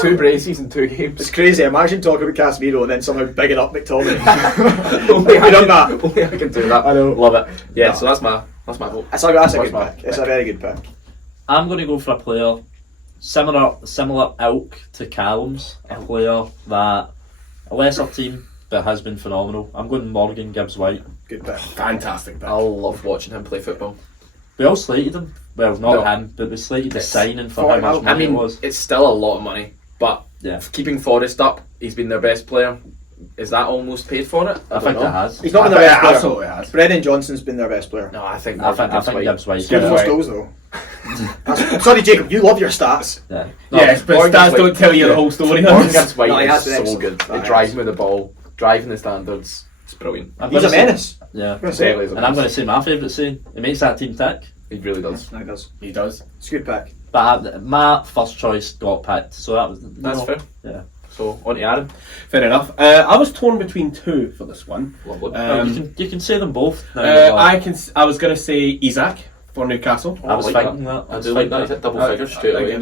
Two braces in 2 It's games. crazy. Imagine talking about Casemiro and then somehow bigging up McTominay. Only Have you done that? Only I can do that. I know. Love it. Yeah, No. so that's my vote. That's a good my pick. It's a very good pick. I'm going to go for a player similar ilk to Callum's, a player that a lesser team but has been phenomenal. I'm going Morgan Gibbs-White. Good pick. Fantastic pick. I love watching him play football. We all slated him. Well, not No. him, but we slated the It's signing for 40 how much mil. money I mean, it was. it's still a lot of money, but Yeah. keeping Forrest up, he's been their best player. Is that almost paid for it? I think don't it know. has. He's not been I their think best it player. absolutely has. Brendan Johnson's been their best player. No, I think I think Gibbs-White. Gibbs-White. He's scored the most goals though. Sorry, Jacob. You love your stats. Yeah. Yes, but Morgan stats Gibbs-White- don't tell you the whole story. Morgan Gibbs-White No, he has is been so excellent. good. No, It he drives has. with the ball, driving the standards. It's brilliant. I'm He's gonna a say- menace. Yeah. I'm gonna say. Really is a And I'm going to menace. say my favourite saying. It makes that team tick. He really does. No, he does. He does. It's a good pick. But my first choice got picked, so that was That's fair. Yeah. So on to Aaron. Fair enough. I was torn between two for this one. Lovely. You can say them both. Now, I was going to say Isaac for Newcastle. I was like thinking that. I do like that. He's hit double figures straight I away. get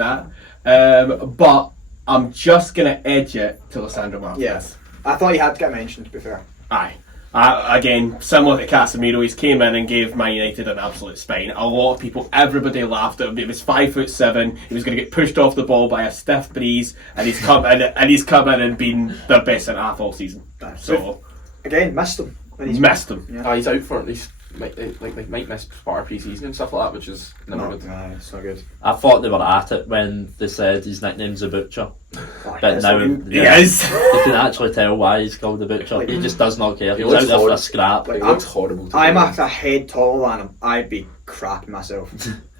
that. But I'm just going to edge it to Lissandro Martinez. Yes. I thought he had to get mentioned, to be fair. Aye. Again, similar to Casemiro, he came in and gave Man United an absolute spine. A lot of people, everybody laughed at him. He was 5'7". He was going to get pushed off the ball by a stiff breeze, and he's come in and been their best centre half all season. So Again, missed him. When he's missed him. Yeah. He's out for at least might miss part of pre-season and stuff like that, which is never No, good. it's not good. I thought they were at it when they said his nickname's the Butcher. But now He is. you can actually tell why he's called the Butcher. He just does not care. He He's out looks there for a horrible. scrap. He looks horrible. To I'm me. a head taller than him. I'd be crapping myself.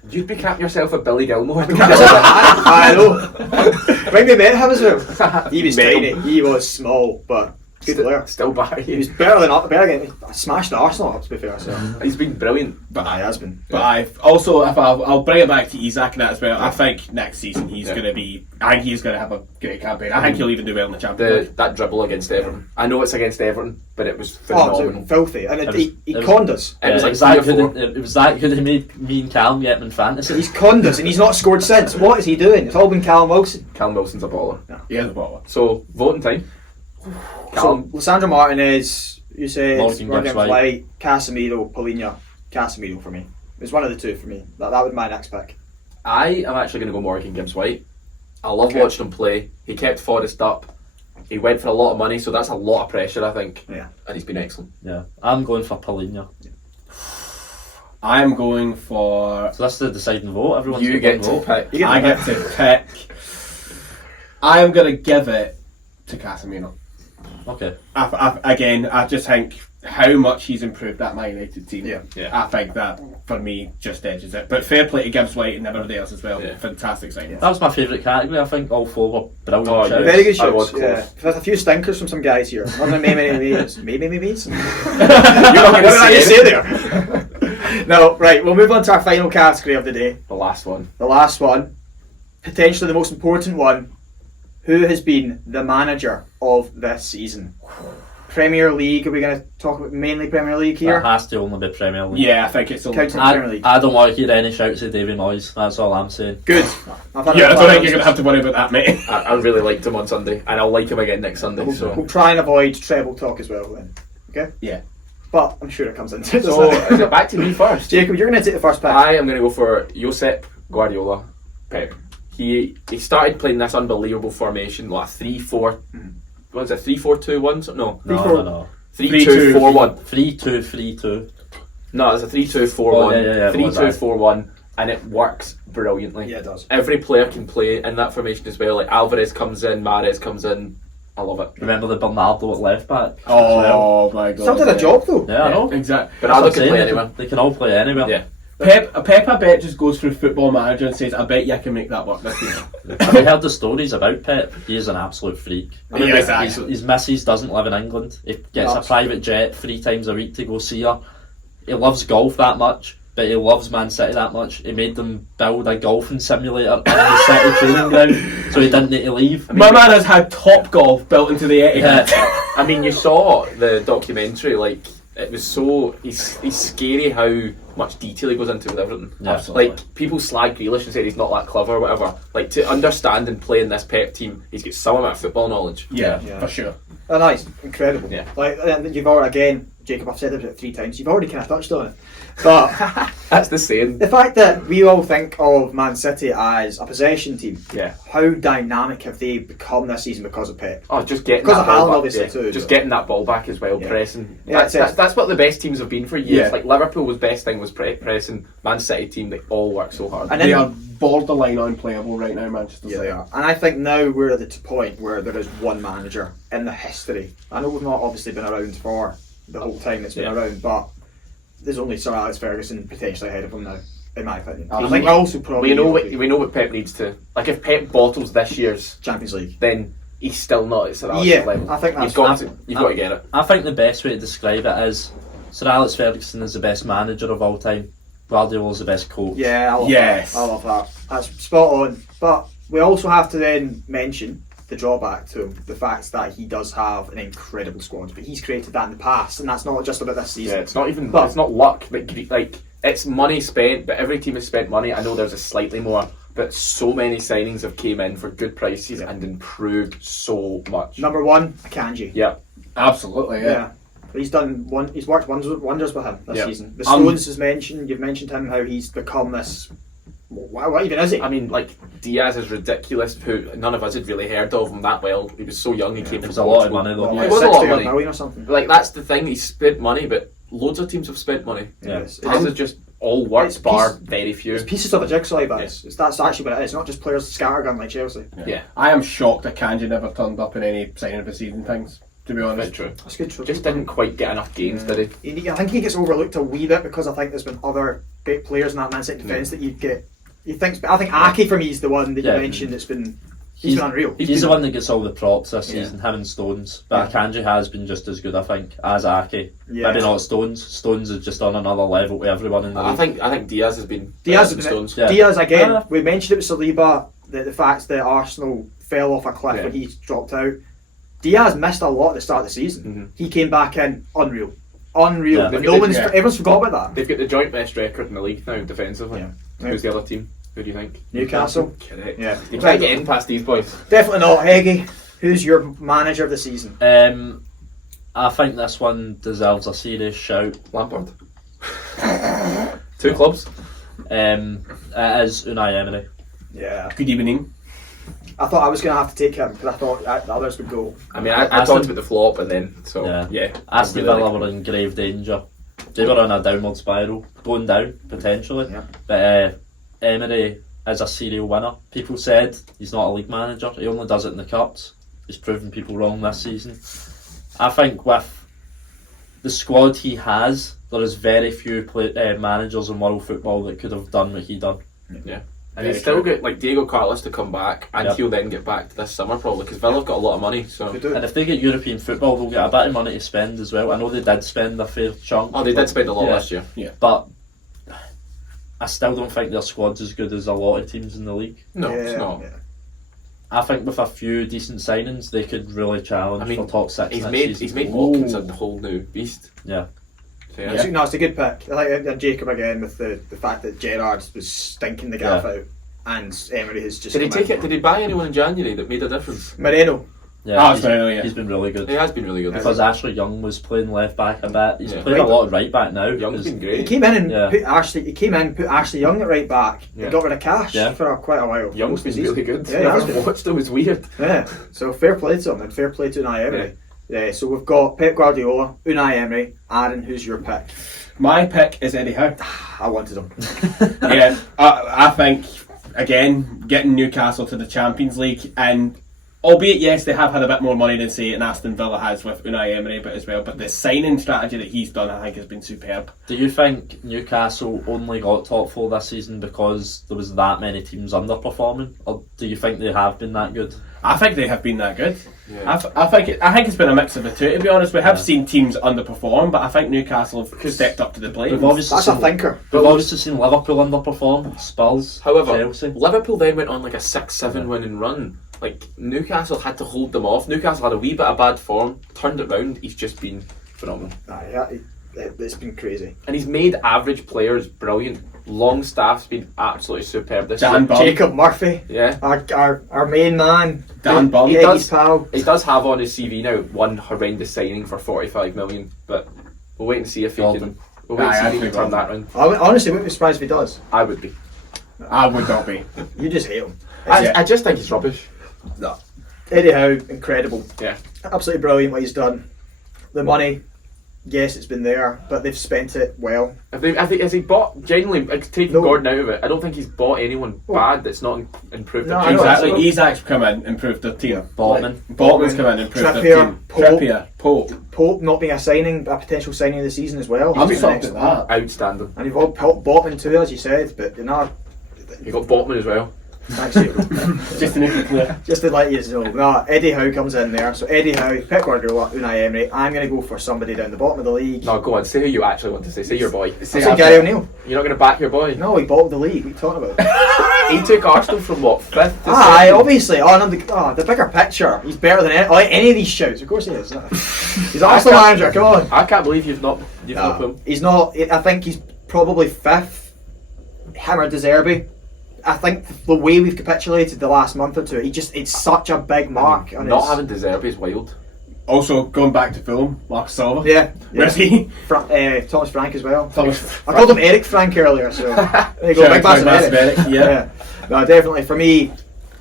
You'd be capping yourself at Billy Gilmore. I know. When we met him as well, he was tiny. He was small, but good player. Still Barry. He was better than Bergen. I smashed Arsenal up, to be fair. So. He's been brilliant. But He has been. But I've also, if I'll bring it back to Isaac and that as well. I think next season he's going to be. I think he's going to have a great campaign. I think he'll even do well in the Champions League. That dribble against Everton. I know it's against Everton, but it was Oh, phenomenal. it's filthy. And It was- he it was- conned us. It was like that 3 or 4. good. It was that good. He made me and Callum get him in fantasy. He's conned us and he's not scored since. What is he doing? It's all been Callum Wilson. Callum Wilson's a baller. He is a baller. So voting time. Callum, So, Lissandro Martinez, you say Morgan Morgan Gibbs-White. White, Casemiro, Polina. Casemiro for me. It's one of the two for me. That would be my next pick. I am actually going to go Morgan Gibbs-White. I love Okay. watching him play. He kept Forrest up. He went for a lot of money, so that's a lot of pressure, I think. Yeah. And he's been excellent. Yeah, I'm going for Polina. I'm going for. So that's the deciding vote. Everyone's You got get one to vote. pick. You get I to get to pick. I am going to give it to Casemiro. Okay. Again, I just think how much he's improved that Man United team. Yeah. I think that for me just edges it. But fair play to Gibbs-White and everybody else as well. Yeah. Fantastic signing. That was my favourite category. I think all four were brilliant. Oh, shouts. yeah. Very good I was shots. close. Yeah. There's a few stinkers from some guys here. I'm not going to name any names. Maybe. You're not What going did to you say say it. there? No, right. We'll move on to our final category of the day. The last one. The last one, potentially the most important one. Who has been the manager of this season? Premier League. Are we going to talk about mainly Premier League That here? has to only be Premier League. Yeah, I think it's only. Counting Premier League. I don't want to hear any shouts at Davy Moyes. That's all I'm saying. Good. I've had Yeah, I enough don't think of you're going to have to worry about that, mate. I really liked him on Sunday, and I'll like him again next Sunday. We'll So, try and avoid treble talk as well then. Okay? Yeah. But I'm sure it comes into it. so doesn't is it? it back to me first? Jacob, you're going to take the first pick. I am going to go for Josep Guardiola. Pep. He started playing this unbelievable formation, like 3-4. What is it? 3-4-2-1? No, No. 3-2-4-1. 3-2-3-2. No, it's a 3-2-4-1. Oh, yeah, it was, 3-2-4-1, and it works brilliantly. Yeah, it does. Every player can play in that formation as well. Like Alvarez comes in, Mahrez comes in. I love it. Remember the Bernardo at left back? Oh my god. Still did a job though. Yeah, I know. Exactly. Bernardo That's what can I'm play saying, anywhere. They can all play anywhere. Yeah. Pep, I bet, just goes through Football Manager and says, I bet you I can make that work this year. Have you heard the stories about Pep? He is an absolute freak. He is, His missus doesn't live in England. He gets a private jet 3 times a week to go see her. He loves golf that much. but he loves Man City that much. He made them build a golfing simulator in the City training ground, so he didn't need to leave. My man has had Top Golf built into the Etihad. I mean, you saw the documentary. Like, it was so he's scary how much detail he goes into with everything. Yeah. Absolutely. Like, people slag Grealish and say he's not that clever or whatever. Like, to understand and play in this Pep team, he's got some amount of football knowledge. Yeah, Yeah. for sure. Oh, nice, incredible. Yeah. Like, and you've already, again, Jacob, I've said it about 3 times. You've already kind of touched on it, but That's the saying. the fact that we all think of Man City as a possession team, Yeah. how dynamic have they become this season because of Pep? Oh, just getting Because that of ball Haaland, back, obviously, yeah. too, Just but- getting that ball back as well, Yeah. pressing. Yeah, That's what the best teams have been for years. Yeah. Like, Liverpool's best thing was pressing. Man City team, they all work so hard. And They then- are borderline unplayable right now, Manchester Yeah, City. they are. And I think now we're at the point where there is one manager in the history. I know we've not obviously been around for the whole time it's been Yeah. around, but there's only Sir Alex Ferguson potentially ahead of him now, in my opinion. I Um, think also probably we know what Pep needs to. Like, if Pep bottles this year's, Champions League. then he's still not at Sir Alex's Yeah, level. I think that's You've got to get it. I think the best way to describe it is Sir Alex Ferguson is the best manager of all time. Guardiola's the best coach. Yeah, I love Yes. that. I love that. That's spot on. But we also have to then mention the drawback to him, the fact that he does have an incredible squad, but he's created that in the past, and that's not just about this season. Yeah, it's not even. But- it's not luck. Like, it's money spent, but every team has spent money. I know there's a slightly more, but so many signings have came in for good prices and improved so much. Number 1, Akanji. Yeah, Absolutely, yeah. He's done one. He's worked wonders with him this Yeah. season. The Stones is mentioned. You've mentioned him, how he's become this. What even is he? I mean, like, Diaz is ridiculous. Who none of us had really heard of him that well. He was so young. He came It from was a lot of Portugal. money though. Well, it like was a lot of 60 money. million or something. Like, that's the thing. He spent money, but loads of teams have spent money. Yeah. It's, His is just all work, it's bar piece- very few. it's pieces of a jigsaw, but that's actually what it is. Not just players scattergun like Chelsea. Yeah, I am shocked that Kanji never turned up in any signing of the season things, to be very honest. true. That's good. Just didn't quite get enough games, did he? I think he gets overlooked a wee bit because I think there's been other great players in that Man City defence that you get. You think? I think Ake for me is the one that Yeah. you mentioned. It's been he's been unreal. He's the one that gets all the props this Yeah. season, him and Stones. But Akanji has been just as good, I think, as Ake. Yeah. Maybe not Stones. Stones is just on another level to everyone in the I league. think Diaz has been Diaz better has than been Stones. Yeah. Diaz again. Ah. We mentioned it with Saliba. The fact that Arsenal fell off a cliff Yeah. when he dropped out. Diaz missed a lot at the start of the season. Mhm. He came back in unreal. Yeah. But everyone's forgot about that. They've got the joint best record in the league now defensively. Yeah. Who's the other team? Who do you think? Newcastle. Correct. Yeah. You can't get in past these boys. Definitely not. Heggie, who's your manager of the season? I think this one deserves a serious shout. Lampard. 2 clubs. It is Unai Emery. Yeah. Good evening. I thought I was going to have to take him because I thought the others would go. I mean, I Aston- talked about the flop and then, so, Yeah. yeah. Aston really Villa like were in grave danger. They were on a downward spiral, going down potentially. Yeah. But Emery is a serial winner. People said he's not a league manager. He only does it in the cups. He's proven people wrong this season. I think with the squad he has, there is very few managers in world football that could have done what he done. Yeah. And Very he's still true. got like Diego Carlos to come back, and Yep. he'll then get back to this summer probably because Villa have got a lot of money. So They do. And if they get European football, they'll get a bit of money to spend as well. I know they did spend a fair chunk. they did spend a lot Yeah. last year. But I still don't think their squad's as good as a lot of teams in the league. No, Yeah, it's not. yeah. I think with a few decent signings, they could really challenge I mean, for top 6 He's next made season. Watkins a whole new beast. Yeah. So, Yeah. No, it's a good pick. I like Jacob again with the fact that Gerrard was stinking the gaff out, and Emery has just. Did he come take in. it? Did he buy anyone in January that made a difference? Moreno. Yeah, it's really, yeah. he's been really good. He has been really good. Because Ashley Young was playing left back a bit. He's Yeah. playing a lot of right back now. Young's 'cause- been He great. came in and Yeah. put Ashley Young at right back. Yeah. And got rid of Cash Yeah. for quite a while. Young's been really good. Yeah, I he's been- watched him. It was weird. Yeah, so fair play to him and fair play to Unai Emery. Yeah, so we've got Pep Guardiola, Unai Emery. Aaron, who's your pick? My pick is Eddie Howe. I wanted him. Yeah, I think, again, getting Newcastle to the Champions League and albeit yes, they have had a bit more money than say an Aston Villa has with Unai Emery, but the signing strategy that he's done, I think, has been superb. Do you think Newcastle only got top 4 this season because there was that many teams underperforming, or do you think they have been that good? I think they have been that good. Yeah. I think it's been a mix of the two. To be honest, we have seen teams underperform, but I think Newcastle have stepped up to the plate. We've obviously That's a seen, thinker. we've obviously seen Liverpool underperform, Spurs, However, Chelsea. Liverpool then went on like a 6-7 winning run. Like Newcastle had to hold them off. Newcastle had a wee bit of bad form, turned it round. He's just been phenomenal, It's been crazy. and he's made average players brilliant. Longstaff's been absolutely superb this Dan year. Bum. Jacob Murphy, Yeah, our main man, Dan Bum. He Eddie's does. pal. He does have on his CV now one horrendous signing for 45 million, but we'll wait and see if he Golden. can. We'll wait and see if he can turn that round. I honestly wouldn't be surprised if he does. I would be. I would not be. You just hate him. I just think he's rubbish. No. Eddie Howe, incredible. Yeah. Absolutely brilliant what he's done. The money, yes, it's been there, but they've spent it well. I think has he bought genuinely like, taking No. Gordon out of it? I don't think he's bought anyone bad that's not improved. No, the I team. know, Exactly. that's- Isaac's come in, improved their team. Botman. Botman's come in, and improved Trippier, their team. Pope. Trippier, Pope. Pope not being a potential signing of the season as well. I'm He's shocked been at excellent. that. Outstanding. And you've all Botman too, as you said, but you're not. You got Botman as well. Thanks, Jacob. Just to make it clear. Just to let you know, no, Eddie Howe comes in there. So Eddie Howe, Pep Guardiola, Unai Emery. I'm going to go for somebody down the bottom of the league. No, go on. Say who you actually want to say. Say your boy. I say Gary O'Neill. You're not going to back your boy. No, he bottled the league. What are you talking about? He took Arsenal from what 5th to Aye, 2nd? obviously. The bigger picture. He's better than any of these shouts. Of course he is. He's Arsenal manager. Come on. I can't believe you've not put him. He's not. I think he's probably 5th. Him or De Zerbi. I think the way we've capitulated the last month or two, it's such a big mark. On Not his, having De Zerbi is wild. Also, going back to Fulham, Marcus Silva. Yeah. Where's he? Thomas Frank as well. Thomas. I called him Eric Frank earlier, so there you go. Shout Big out to massive Eric, Eric. yeah. No, definitely for me,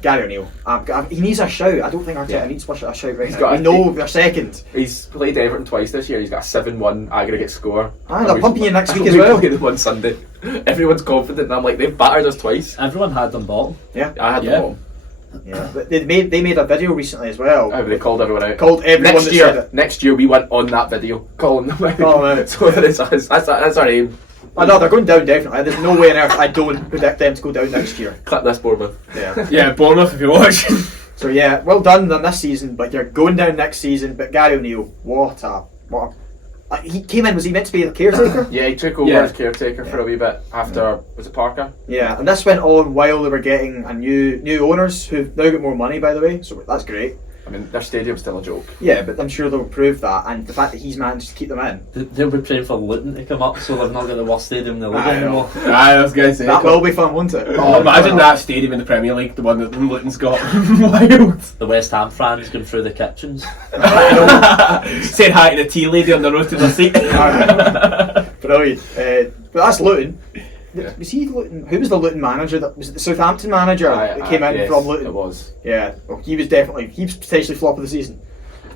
Gary O'Neill. He needs a shout. I don't think Arteta needs a shout right He's now. got We a- know they're second. He's played Everton twice this year. He's got a 7-1 aggregate score. Aye, they're we- pumping you next week we as well. play them on Sunday. Everyone's confident, and I'm like, they've battered us twice. Everyone had them bottom. I had Yeah. them all. Yeah, but they made a video recently as well. They called everyone out. Called everyone that said it. Next year we went on that video calling them out. Call them out. So that's our aim. I know they're going down definitely. There's no way on earth I don't predict them to go down next year. Clip this, Bournemouth. Yeah. Yeah, Bournemouth if you're watching. So yeah, well done this season, but you're going down next season. But Gary O'Neill, what a he came in. Was he meant to be the caretaker? Yeah, he took over Yeah. as caretaker for a wee bit after was it Parker? Yeah, and this went on while they were getting a new owners who've now got more money, by the way. So that's great. I mean, their stadium's still a joke. Yeah, but I'm sure they'll improve that, and the fact that he's managed to keep them in, They'll be praying for Luton to come up, so they've not got the worst stadium in the league I know. anymore. Aye, I was going to say. that will be fun, won't it? Oh, imagine that stadium in the Premier League, the one that Luton's got. Wild. The West Ham fans going through the kitchens. Saying hi to the tea lady on the road to the seat. Brilliant. But that's Luton. Yeah. Was he Luton? Who was the Luton manager? Was it the Southampton manager that came in yes, from Luton? It was. Yeah, well, he was potentially flop of the season.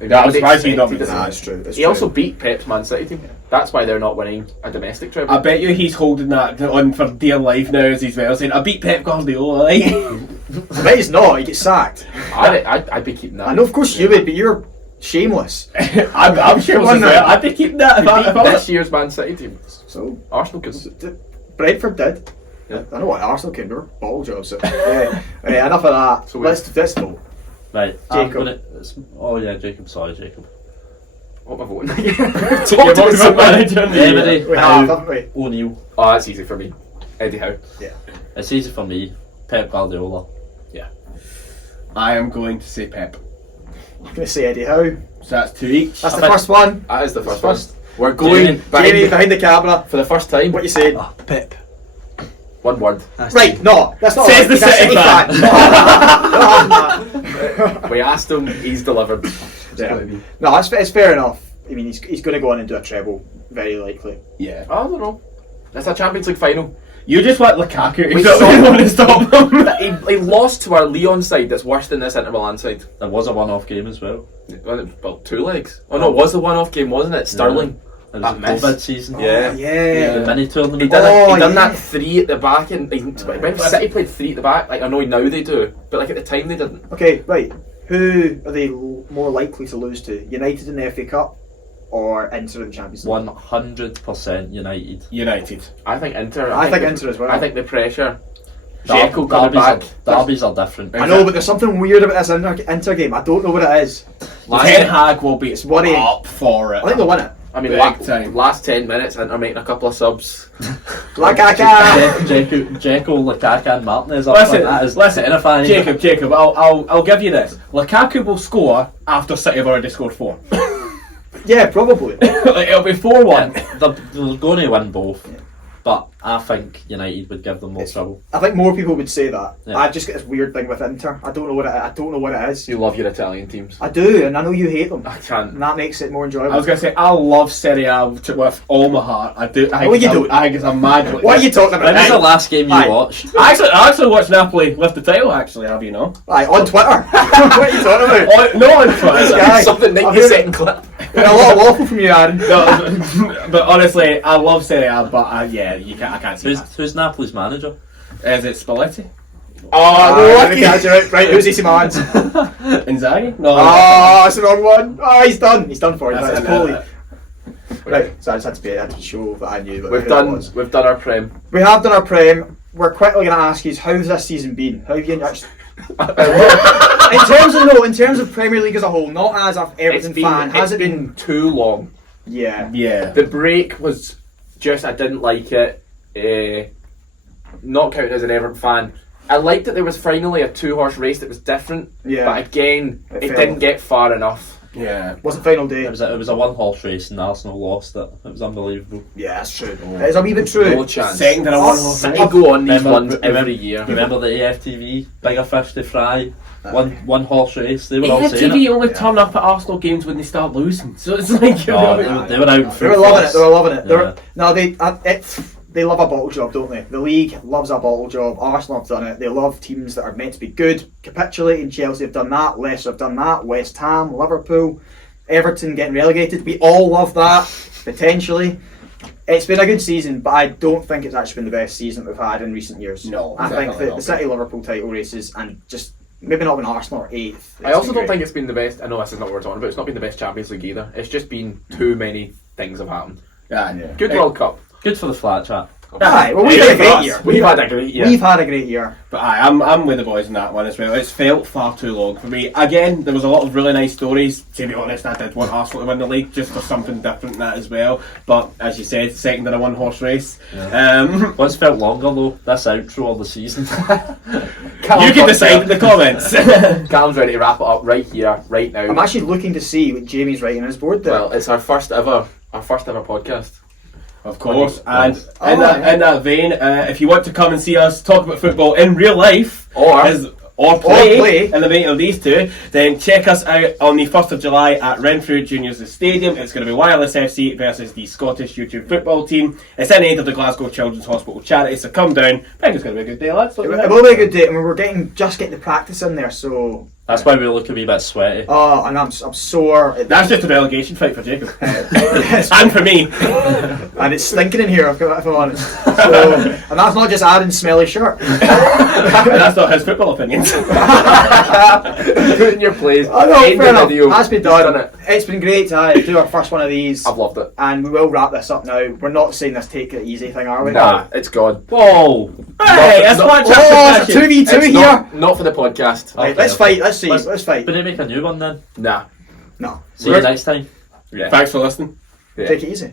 Yeah, I'm surprised he's not been He Nah, it's true. It's He true. also beat Pep's Man City team. That's why they're not winning a domestic treble. I bet you he's holding that on for dear life now as well, saying, I beat Pep Guardiola, like. I bet he's not. He gets sacked. I'd be keeping that. I know, of course you would, but you're shameless. I'm sure as well. I'd be keeping that if I Beat was. this year's Man City team. So Arsenal could. Brentford did. Yeah. I know what Arsenal came. They were ball jobs. So, enough of that. So let's vote. Right, Jacob. Jacob. Sorry, Jacob. What am I voting? You're Talk to voting me, for somebody. manager. Emery, We Howe, have, haven't we? O'Neill. Oh, that's easy for me. Eddie Howe. It's easy for me. Pep Guardiola. I am going to say Pep. I'm going to say Eddie Howe. So that's 2 each. That's I the think- first one. That is the first First. one. We're going Jamie Behind the camera. for the first time. What you saying? Pep. One word. Right, no, that's not Says right. the He's a City fan. fan. We asked him. He's delivered. Yeah. No, it's fair enough. I mean, he's going to go on and do a treble, very likely. Yeah. I don't know. It's a Champions League final. You just want Lukaku. We You don't saw- really want to stop him. He lost to our Leon side. That's worse than this Inter Milan side. There was a one-off game as well. Well, 2 legs. Oh no, it was the one-off game, wasn't it? Sterling. It was That a miss. COVID season. Yeah. The mini tournament. He done, Oh, he done yeah. that 3 at the back, and when City played 3 at the back, like I know now they do, but like at the time they didn't. Okay, right. Who are they more likely to lose to? United in the FA Cup or Inter in the Champions League? 100% United. United. I think Inter. I think Inter as well. I think the pressure. Dzeko coming back. Derbies are different. I know, but there's something weird about this Inter game. I don't know what it is. Ten Hag will be worrying. up for it. I think they'll win it. I mean, Big time. last 10 minutes, Inter making a couple of subs. Lukaku! Dzeko, Lukaku and Martinez up Listen, front, that is listen, terrifying. Jacob, I'll give you this. Lukaku will score after City have already scored 4. Yeah, probably. Like, it'll be 4-1. They're going to win both, but I think United would give them more trouble. I think more people would say that. Yeah. I just get this weird thing with Inter. I don't know what it is. You love your Italian teams. I do, and I know you hate them. I can't. And that makes it more enjoyable. I was going to say, I love Serie A with all my heart. I do. I What are you doing? I think it's a magic. What are you talking about? When was the Right, last game you Aye. watched? I actually watched Napoli lift the title, actually, have you know? right, on Twitter. What are you talking about? No on This Twitter. guy. Something I've 90 heard- second clip. A lot of waffle from you, Aaron. No, but honestly, I love Serie A, but yeah, I can't see Who's Napoli's manager? that. Is it Spalletti? Oh, no, lucky. Right, who's AC Milans? Inzaghi? No. Oh, that's the wrong one. Oh, he's done. He's done for you. That's Right, it, it's Poli. no. Right, so I just had to show that I knew. But We've who it done was. our prem. We have done our prem. We're quickly going to ask you, how's this season been? How have you actually? in terms of Premier League as a whole, not as an Everton fan, has it been? too long? Yeah. Yeah. The break was just, I didn't like it. Not counted as an Everton fan. I liked that there was finally a 2-horse race that was different. Yeah. But again, It it failed. didn't get far enough. Yeah. Wasn't final day. It was a one-horse race and Arsenal lost it. It was unbelievable. Yeah, that's true. It's a wee bit true. No chance. Second in a Oh, one-horse City race. go on these Remember- ones remember- every year. Remember the AFTV, bigger fish to fry, one horse race. They were all saying AFTV it. only turn up at Arsenal games when they start losing, so it's like Oh, they were out in They full were loving it. force. They were loving it. They Yeah. were, no, they love a bottle job, don't they? The league loves a bottle job. Arsenal have done it. They love teams that are meant to be good. Capitulating. Chelsea have done that. Leicester have done that. West Ham, Liverpool, Everton getting relegated. We all love that, potentially. It's been a good season, but I don't think it's actually been the best season we've had in recent years. No, I think definitely that not. the City-Liverpool title races and just maybe not when Arsenal are 8th. I also don't think it's been the best. I know this is not what we're talking about. It's not been the best Champions League either. It's just been too many things have happened. Yeah. Good World Cup. Good for the flat chat. Aye, well, we've Yeah, had a for great us. year. We've had a great year. We've had a great year. But I'm with the boys on that one as well. It's felt far too long for me. Again, there was a lot of really nice stories. To be honest, I did want Arsenal to win the league just for something different in that as well. But as you said, second in a one-horse race. What's felt longer though? This outro of the season. You can decide in the comments. Callum's ready to wrap it up right here, right now. I'm actually looking to see what Jamie's writing on his board there. Well, it's our first ever podcast. Of course, and in Oh, that vein, if you want to come and see us talk about football in real life, Or play in the vein of these two, then check us out on the 1st of July at Renfrew Juniors Stadium. It's going to be Wireless FC versus the Scottish YouTube football team. It's in aid of the Glasgow Children's Hospital charity, so come down. I think it's going to be a good day, lads. It will be a good day, and we're just getting the practice in there, so... That's why we look a wee bit sweaty. Oh, and I'm sore. That's just a relegation fight for Jacob. Yes. And for me. And it's stinking in here, if I'm honest. So, and that's not just Aaron's smelly shirt. And that's not his football opinions. Put in your place. I know, End fair the enough. video. That's been He's done. it. It's been great to do our first one of these. I've loved it. And we will wrap this up now. We're not saying this take it easy thing, are we? Nah, it's gone. Whoa! Hey, that's No. one Oh, it's a 2v2 It's here. not for the podcast. Right, Okay, let's okay. fight. Let's see. Let's fight. But they make a new one then. Nah. No. See you next time. Yeah. Thanks for listening. Yeah. Take it easy.